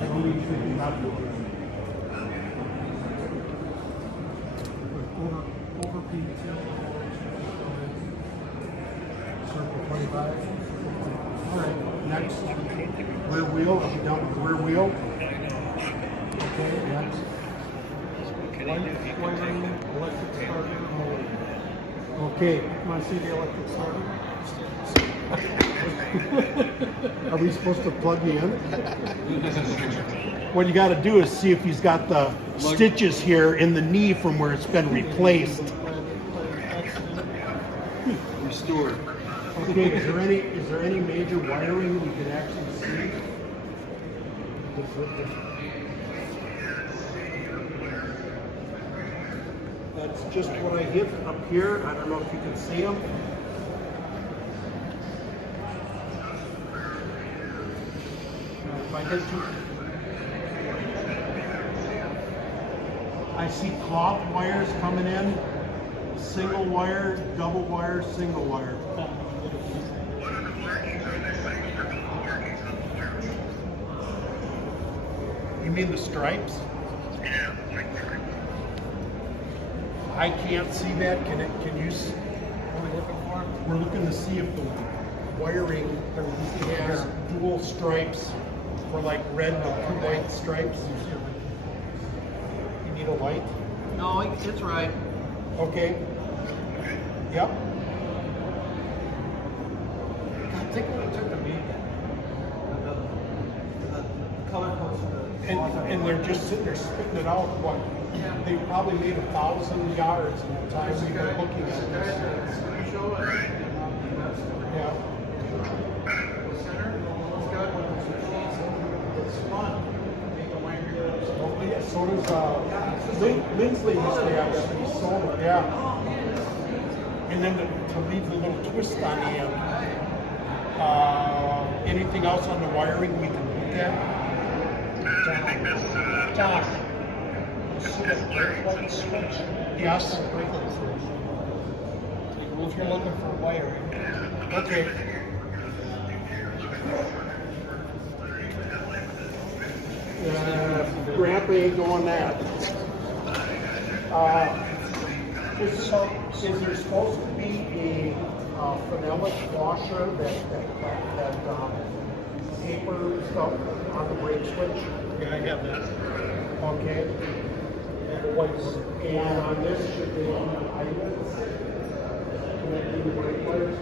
I believe that not overpaint circle 25. All right, next rear wheel. Are we done with the rear wheel? Okay, next. Wiring, electric starter, motor. Okay, Want to see the electric starter? are we supposed to plug you in? what you got to do is see if he's got the stitches here in the knee from where it's been replaced. Restored. Okay, is there any major wiring you can actually see? That's just what I hit up here. I don't know if you can see them. If I hit two, I see cloth wires coming in. Single wire, double wire, single wire. You mean the stripes? Yeah, like I can't see that. Can you? What are we looking for? We're looking to see if the wiring has dual stripes, or like red with two white stripes. You need a light? No, it's right. Okay. Yep. I think what it took to meet the color codes for the And they're just sitting there spitting it out. What? They probably made 1,000 yards in the time we were looking at this. Yeah. So does Lindsley used to actually solar, yeah. And then to leave the little twist on the end. Anything else on the wiring we can look at? John. Yes. If you're looking for wiring. Okay. Grandpa ain't going that. Is there supposed to be a phenolic washer that paper stuff on the brake switch? Yeah, I have that. Okay. And on this, should they be eyelets? Connecting the brake wires?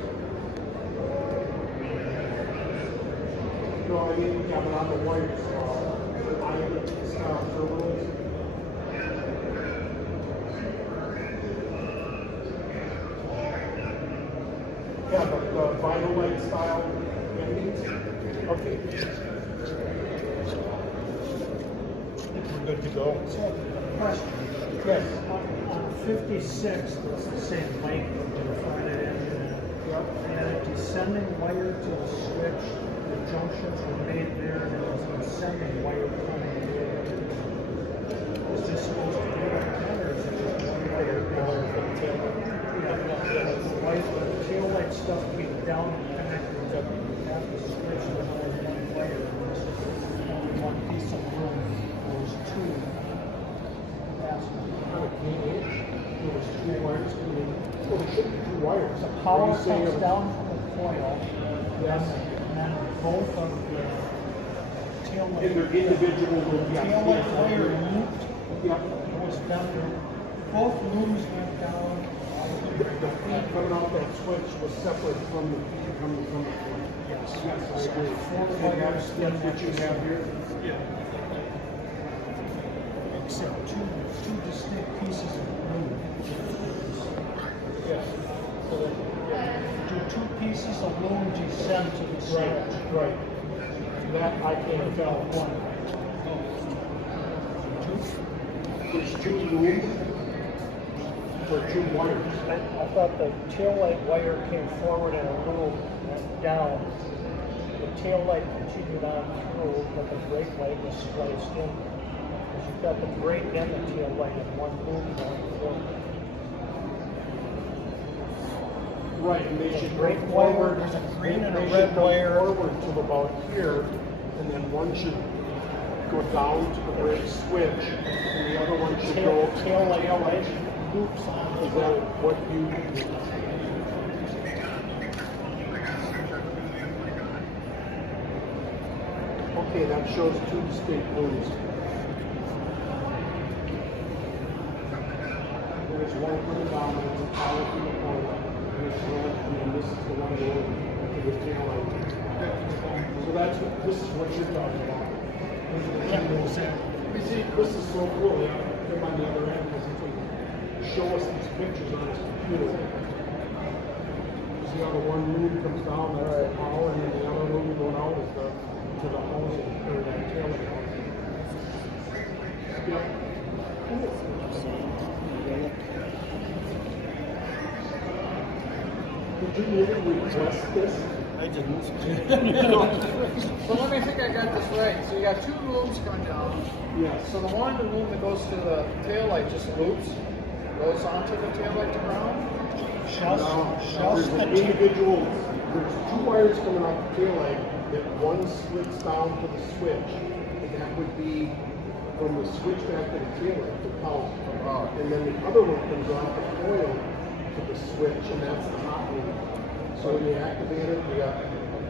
No, I mean, yeah, but on the wires, eyelets, terminals. Yeah, the vinyl light style endings. Okay. We're good to go. So, question. Yes. On 56, it's the same length of the front end. And a descending wire to the switch, the junctions were made there, and there was an ascending wire coming in. Is this supposed to be like that, or is it just one wire down? The tail light stuff came down and connected up at the switch with only one wire. Only one piece of room. There was two. There was two wires coming. Well, there should be two wires. The power Are you saying comes down from the coil, Yes. and then both of the tail And light. they're individual. Tail light wire looped, Yep. it was down, both looms went down. The feed coming off that switch was separate from the feed coming from the front. Yes. Yes, I agree. Four And wires, that's what you have here? except two distinct pieces of loom. Yes. So that, Do two pieces of loom descend to the switch? right. That I can't tell. One. There's two looms or two wires. I thought the tail light wire came forward in a loop, went down. The tail light continued on through, but the brake light was spliced in. Because you've got the brake and the tail light in one loop going forward. Right, and they should Brake go wire, forward. there's a green and a they red should go wire. forward to about here, and then one should go down to the brake switch, and the other one should go. Tail light loops on. Is that what you? Okay, that shows two distinct looms. There's one coming down, and it's power from the corner, and it's red, and then this is the one going to the tail light. So this is what you're talking about. See, this is so cool, yeah, him on the other end, because he can show us these pictures on his computer. See how the one loom comes down, that's the power, and then the other loom going out is to the housing, or that tail housing. Yep. Did you really request this? I didn't. So let me think I got this right. So you got two looms coming down. Yes. So the loom that goes to the tail light just loops, goes onto the tail light to ground. There's an individual, there's two wires coming off the tail light that one slits down to the switch. And that would be from the switch back to the tail light, the power. And then the other one comes off the coil to the switch, and that's the hot loom. So when you activate it,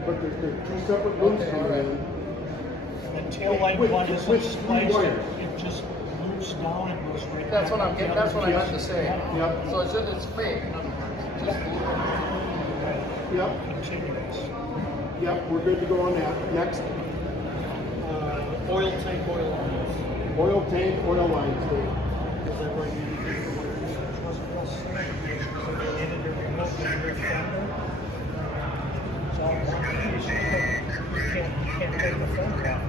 but there's two separate looms coming in. The tail light With- one is with spliced, three wires. it just loops down and goes right That's back what I'm up getting. the That's what I other meant to say. Yep. So it's fake. In other words, just Yep, continuous. yep, we're good to go on that. Next, Oil tank, oil lines. oil tank, oil lines. Is that right? You need to get the wires that was plus. So they needed to remove the big fender. It's all one piece. You can't take the fender off.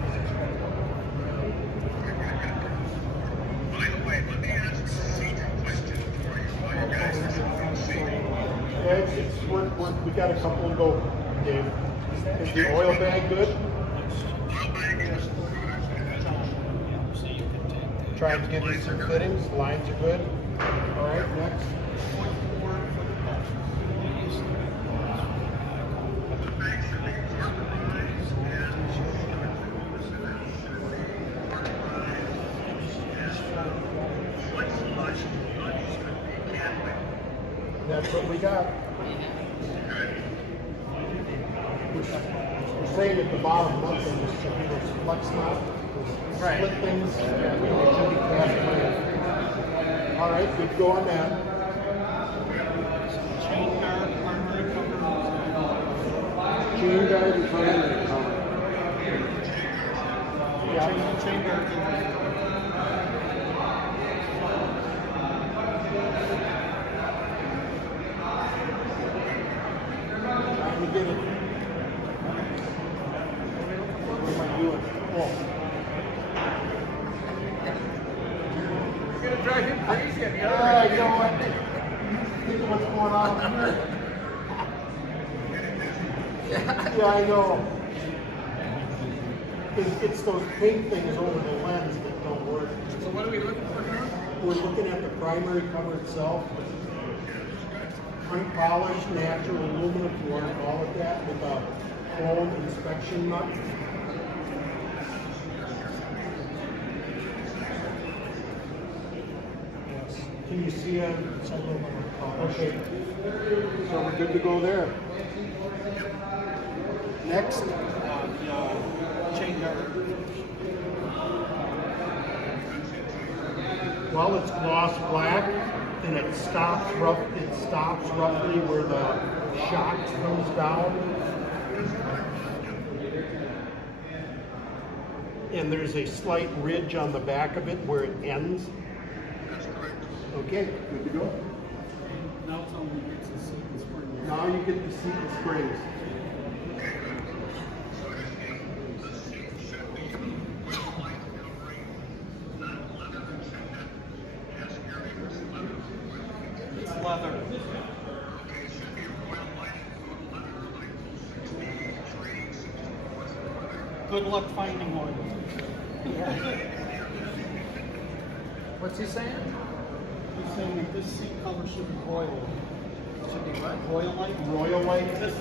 By the way, let me ask a procedure question for you while you guys are proceeding. We got a couple to go, Dave. Is the oil bag good? Trying to get these some fittings, lines are good. All right, next. That's what we got. We're saying at the bottom, nothing, just those flex knot, those split things. All right, good to go on that. Chain guard, primary cover. Chain guard and primary cover. Yeah. Chain guard. Trying to get it. What am I doing? Oh. You're gonna drive him crazy on the other I end. know what. Think of what's going on here. Yeah, I know. It's those pink things over the lens that don't work. So what are we looking for now? We're looking at the primary cover itself. Unpolished, natural aluminum, if you want to call it that, with a chrome inspection nut. Can you see it? It's aluminum. Okay. So we're good to go there. Next. Chain guard. Well, it's gloss black, and it stops roughly where the shock comes down. And there's a slight ridge on the back of it where it ends. Okay, good to go. Now tell me it's a seat and spring. Now you get the seat and springs. It's leather. Good luck finding one. What's he saying? He's saying that this seat cover should be royal. Should be what? Royal light? Royal white. This is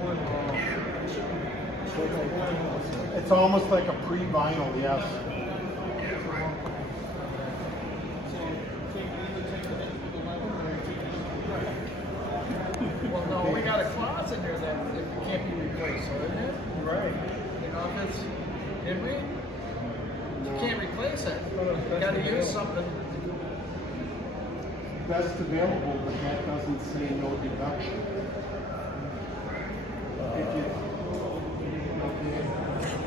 royal. It should be royal. It's almost like a pre-vinyl, yes. So can you either take it into the leather or you take it into the Well, no, we got a clause in there that it can't be replaced, so isn't it? Right. You know, if it's, did we? You can't replace it. You gotta use something. Best available, but that doesn't say no deduction. If you,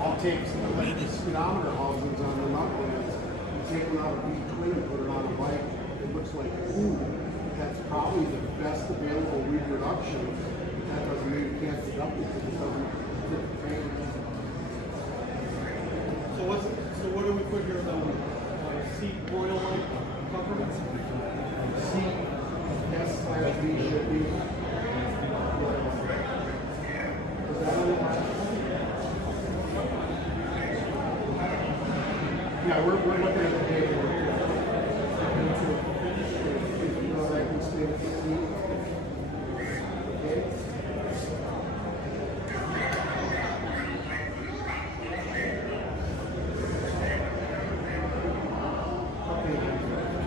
okay. take like the speedometer housings on the knuckles, you take them out of between and put it on a bike, it looks like, ooh, that's probably the best available reproduction. That doesn't mean you can't deduct it because it doesn't fit the frame. So what do we put here, the seat royal light coverings? C, S/B should be. Is that what it was? Yeah, we're looking at the data. You know, that can stay with the C. Okay.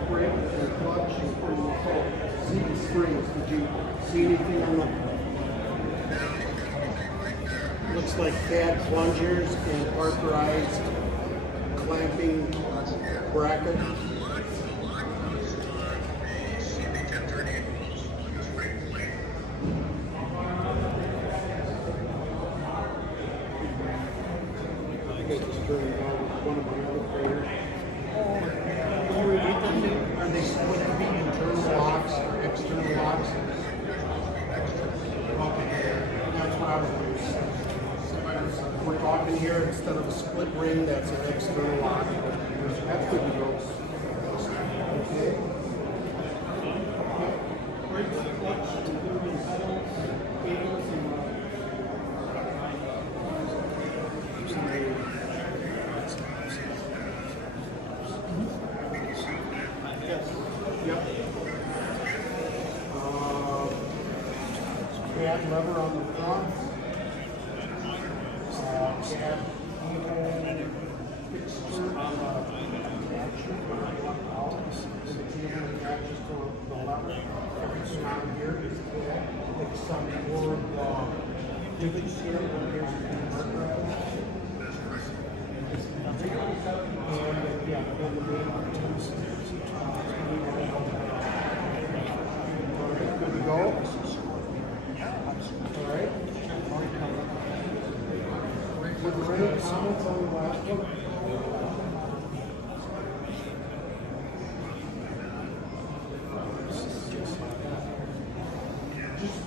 Brake and clutch and control. See the springs. Did you see anything on the? Looks like pad plungers and parkerized clamping bracket. I think I just turned it on with one of my other players. Are they would it be internal locks or external locks? Okay, that's what I was going to say. We're talking here instead of a split ring, that's an external lock. That's good to go. Okay. Brakes, clutch, including pedals, cables, and Yep. Pad lever on the front. Pad cable fixture on the action. And the cable attaches to the lever. Everything on here is pad. It's some forward divots here. Here's the marker. And yeah, then the main two. Good to go. All right. Were there any comments on the last one? Just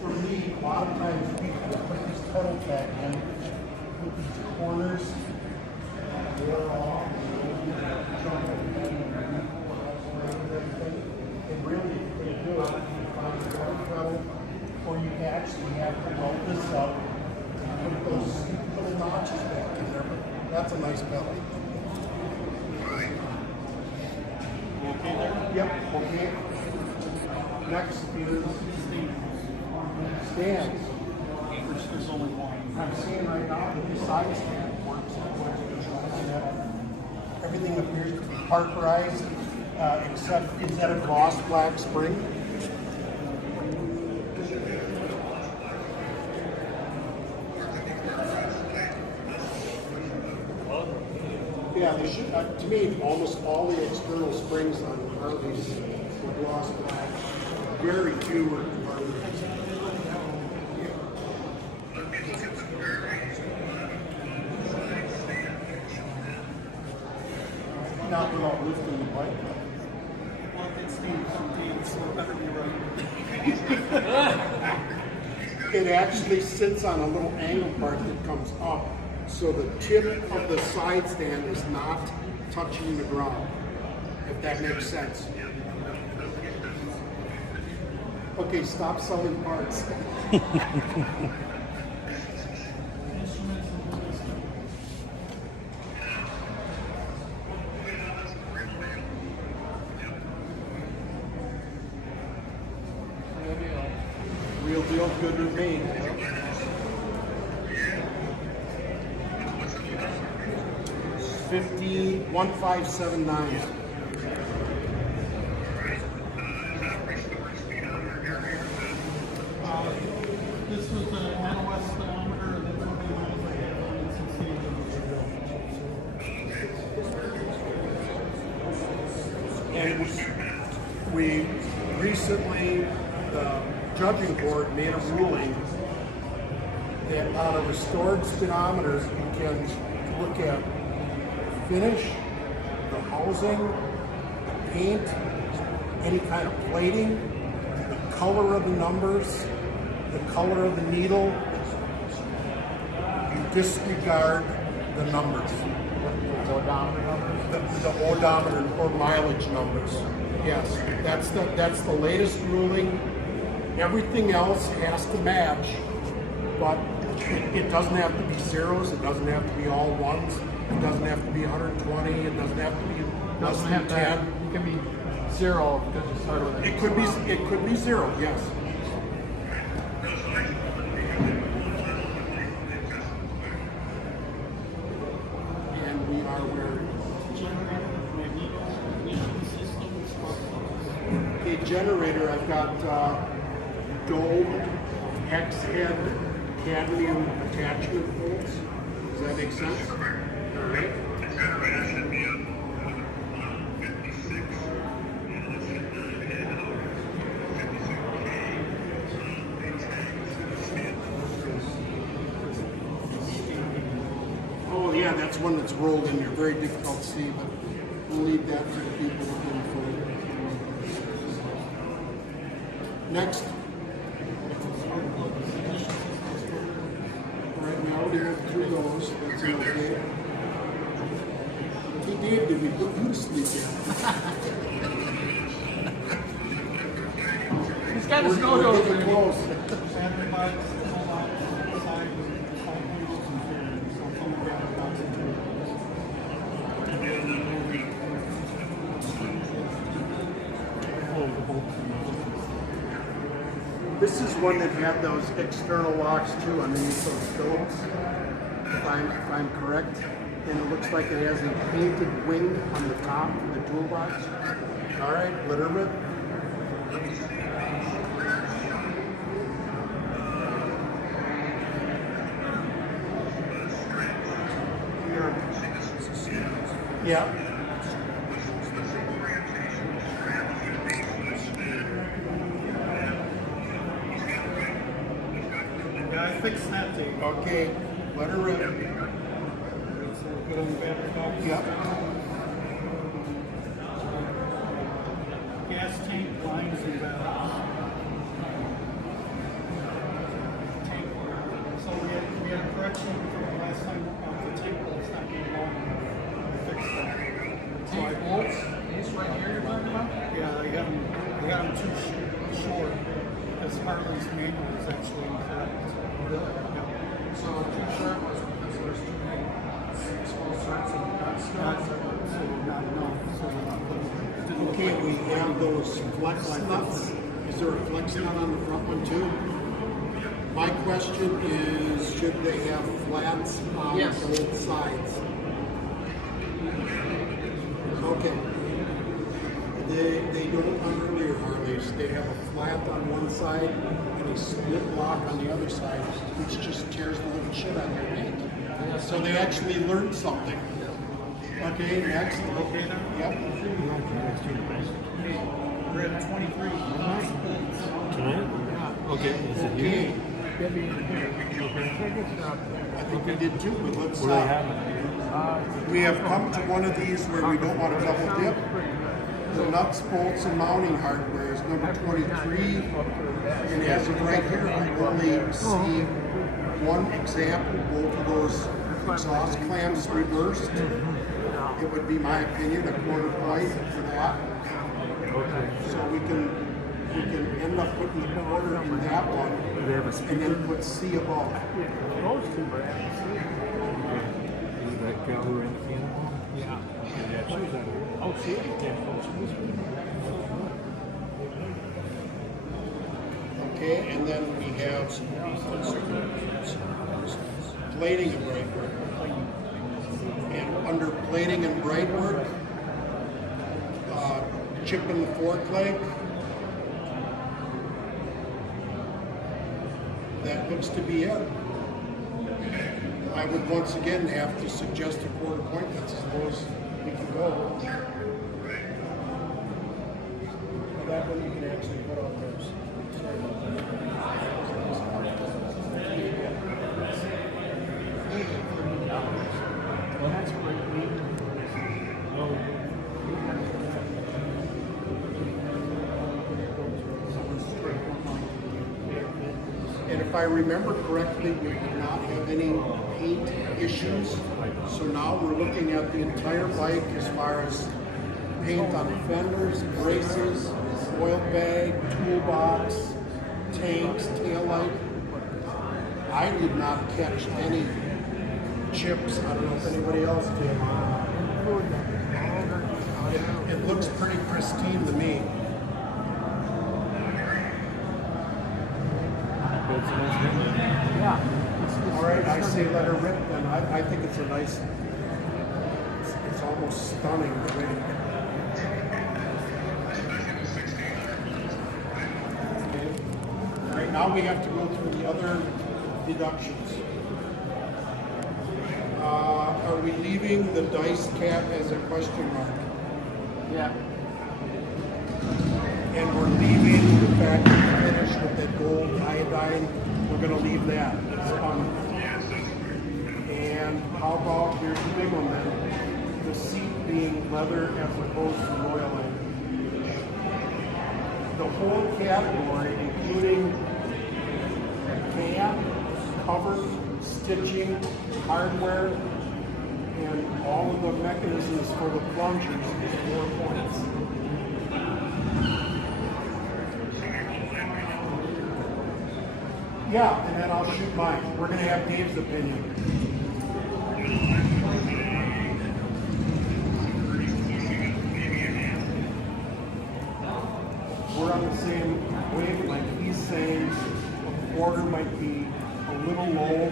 for me, a lot of times people put this pedal tag in with these corners. Wear off. And really, you do it, you find a better pedal, or you actually have to weld this up and put those little notches back in there. But that's a nice pedal. okay there? Yep, okay. Next is stands. There's only one. I'm seeing right now that the side stand works. Everything appears to be parkerized, except is that a gloss black spring? Yeah, they should, to me, almost all the external springs on Harleys were gloss black. Very few were not without lifting the bike. Well, it's Steve, so it better be right. It actually sits on a little angle part that comes up, so the tip of the side stand is not touching the ground, if that makes sense. Okay, stop selling parts. Real deal, good with me. $15,579. This was the NOS speedometer, and that's what they And we recently, the judging board made a ruling that on a restored speedometer, you can look at finish, the housing, the paint, any kind of plating, the color of the numbers, the color of the needle. You disregard the numbers. The odometer numbers? The odometer or mileage numbers. Yes, that's the latest ruling. Everything else has to match, but it doesn't have to be zeros. It doesn't have to be all ones. It doesn't have to be 120. It doesn't have to be less Doesn't than have to 10. have, it can be 0 because you started with a It could be 0. Yes. And we are where. Okay, generator. I've got dome, X-head, cadmium attachment bolts. Does that make sense? All right. Oh yeah, that's one that's rolled in here. Very difficult to see, but we'll leave that for the people looking for it. Next. Right now we have 3 of those. That's okay. Hey Dave, did we put you to sleep yet? He's got his We're no-no. getting close. Saturday nights, all outside with all wheels and fenders, so coming down about This is one that had those external locks too underneath those Phillips, if I'm correct. And it looks like it has a painted wing on the top of the toolbox. All right, let her rip. Yeah. Yeah, I fixed that tape. Okay, let her rip. So we'll put on the battery box. Yep. Gas tank lines and valves. So we had a correction from the last time of the tape bolts not being long enough. We fixed that. So I Bolts? These right here you're talking about? Yeah, I got them too short because Harley's manual is actually incorrect. Really? Yeah. So too short was because there's too many small sorts of nuts. Not enough. So Okay, we have those flex nuts. Is there a flex nut on the front one too? My question is, should they have flats on Yes. both sides? Okay. They don't on earlier Harleys. They have a flat on one side and a split block on the other side, which just tears the little shit out of your paint. So they actually learned something. Okay, next. okay then? Yep. We're at 23. Tonight? Okay, is it Okay. here? I think we did too, but let's. What do they have? We have come to one of these where we don't want to double dip. The nuts, bolts, and mounting hardware is number 23. And as of right here, I only see one example, both of those exhaust clamps reversed. It would be my opinion, a quarter point for that. So we can end up putting the quarter in that one and then put C above. Is that gallery in the piano? Yeah. Oh, see it? Okay, and then we have plating and bright work. And under plating and bright work, chipping the fork leg. That looks to be it. I would once again have to suggest a quarter point. That's as low as we can go. Well, that one you can actually put on there. Sorry about that. I remember correctly, we did not have any paint issues. So now we're looking at the entire bike as far as paint on the fenders, braces, oil bag, toolbox, tanks, taillight. I did not catch any chips. I don't know if anybody else did. It looks pretty pristine to me. Yeah. All right, I say let her rip, and I think it's a nice, it's almost stunning the way. All right, now we have to go through the other deductions. Are we leaving the dice cap as a question mark? Yeah. And we're leaving the fact that we finished with that gold iodine, we're gonna leave that. It's and how about, here's the big one then, the seat being leather as opposed to royal. The whole category, including cam, cover, stitching, hardware, and all of the mechanisms for the plungers is 4 points. Yeah, and then I'll shoot mine. We're going to have Dave's opinion. We're on the same wavelength. He's saying a quarter might be a little low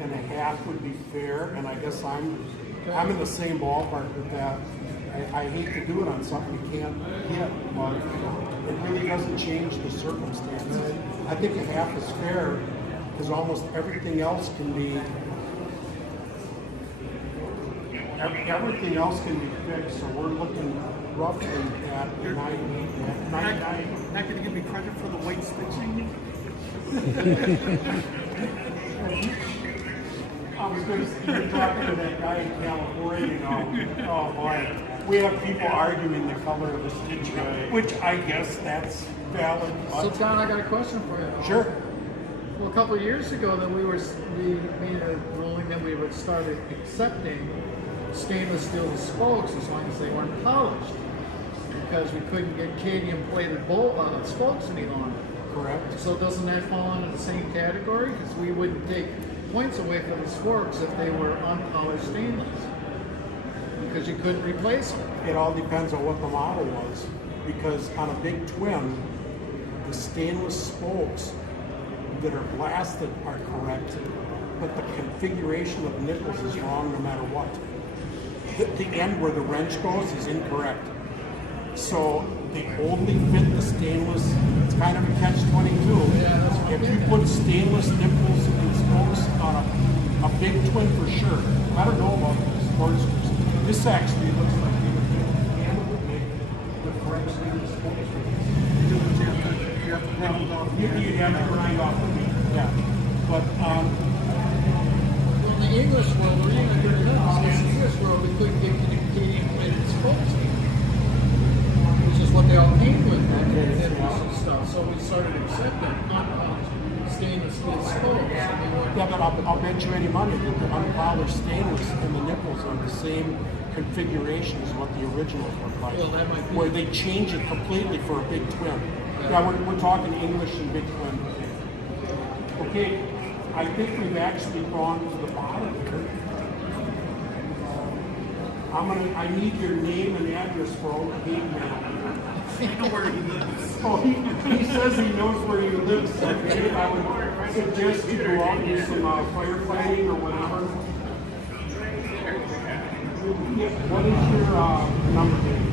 and a half would be fair, and I guess I'm in the same ballpark with that. I hate to do it on something you can't get, but it really doesn't change the circumstances. I think a half is fair because almost everything else can be fixed. So we're looking roughly at 99. Not going to give me credit for the white stitching? I was going to say, you're talking to that guy in California, you know. Oh boy. We have people arguing the color of the stitching, which I guess that's valid. So John, I got a question for you. Sure. Well, a couple of years ago, then we made a ruling that we would start accepting stainless steel spokes as long as they weren't polished, because we couldn't get cadmium plated spokes any longer. Correct. So doesn't that fall into the same category? Because we wouldn't take points away from the spokes if they were unpolished stainless, because you couldn't replace them. It all depends on what the model was, because on a big twin, the stainless spokes that are blasted are correct, but the configuration of nipples is wrong no matter what. The end where the wrench goes is incorrect. So they only fit the stainless. It's kind of a catch-22. Yeah, if you put stainless nipples and spokes on a big twin for sure. I don't know about the Sportsters. This actually looks like you would make the correct stainless spokes. You have to grind off. You'd have to grind off the meat. Yeah. But In the English world, or even in the English world, we couldn't get cadmium plated spokes, which is what they all came with back in the nipples and stuff. So we started accepting unpolished stainless steel spokes. yeah, but I'll bet you any money that the unpolished stainless and the nipples are the same configuration as what the originals look like. Well, that might be. Where they change it completely for a big twin. Yeah, we're talking English and big twin. Okay, I think we've actually gone to the bottom here. I need your name and address for all the game now. I know where he lives. Oh, he says he knows where you live, so Dave, I would suggest you go out and do some firefighting or whatever. What is your number, Dave?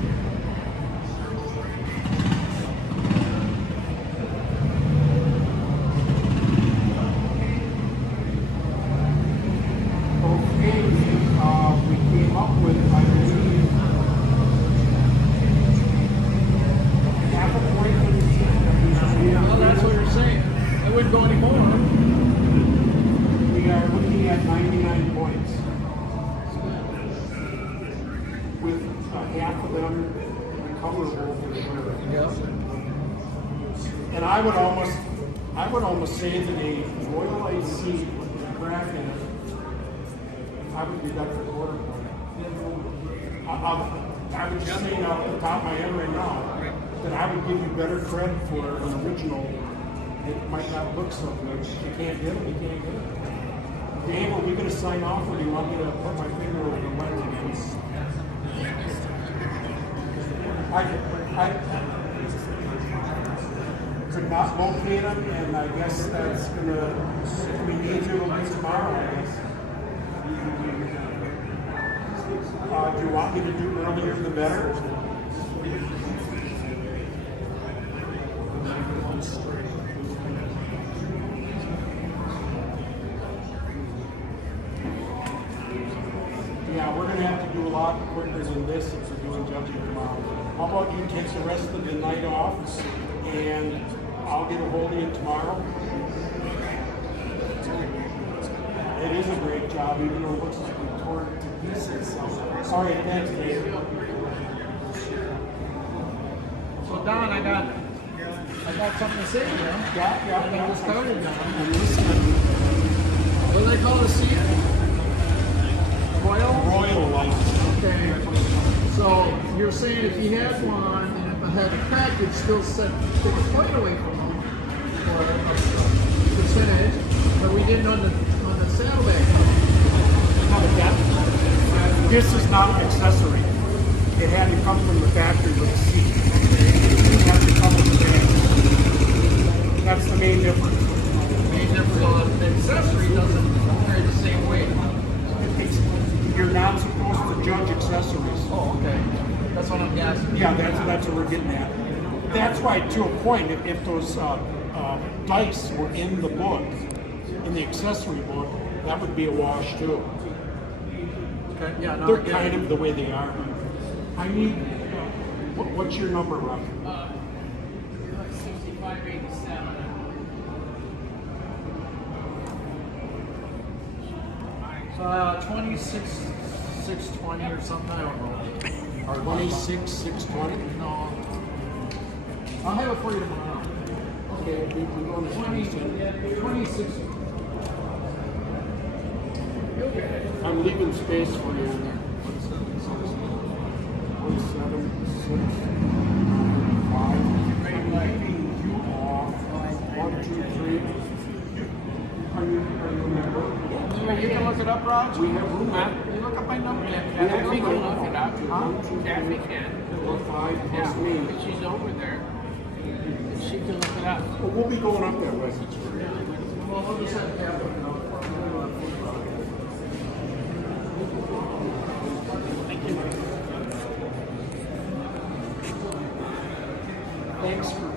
Okay, we came up with, I believe, half a point for the season. Well, that's what you're saying. I wouldn't go anymore. We are looking at 99 points. With half of them recoverable for sure. Yeah. And I would almost, I would almost say that a Royal AC with a crack in it, I would do that for quarter point. I would just say off the top of my head right now that I would give you better credit for an original. It might not look so good. If you can't get it, you can't get it. Dave, are we going to sign off, or do you want me to put my finger over the lens again? I could not locate them, and I guess that's going to, if we need to, we'll do tomorrow, I guess. Do you want me to do earlier the better? Yeah, we're going to have to do a lot quicker than this if we're doing judging tomorrow. How about you take the rest of the night off, and I'll get a hold of you tomorrow? It is a great job, even though it looks like we tore it to pieces. All right, thanks, Dave. So Don, I got something to say to you. Yeah. And I was started, Don. What do they call the seat? Royal light. Okay. So you're saying if you had one and if it had a crack, you'd still take a point away from them, or a percentage, but we didn't on the saddlebag. This is not an accessory. It had to come from the factory with a seat. It had to come with the bag. That's the main difference. The main difference on the accessory doesn't carry the same weight. You're not supposed to judge accessories. Oh, okay. That's what I'm guessing. Yeah, that's what we're getting at. That's why, to a point, if those dice were in the book, in the accessory book, that would be a wash too. Okay. Yeah, no, They're kind of the way they are. I need, what's your number, Rob? 6587. So 26,620 or something. I don't know. Or 26,620? No. I'll have it for you tomorrow. Okay, we're going to 26. I'm leaving space for you. 1, 7, 6, 5. I'm leaving you off. 1, 2, 3. Are you a member? You can look it up, Raj. We have room. You look up my number. Kathy can look it up. Kathy can. 4, 5 plus me. She's over there. She can look it up. Well, we'll be going up that way. Well, we'll just have Kathy look it up. Thanks for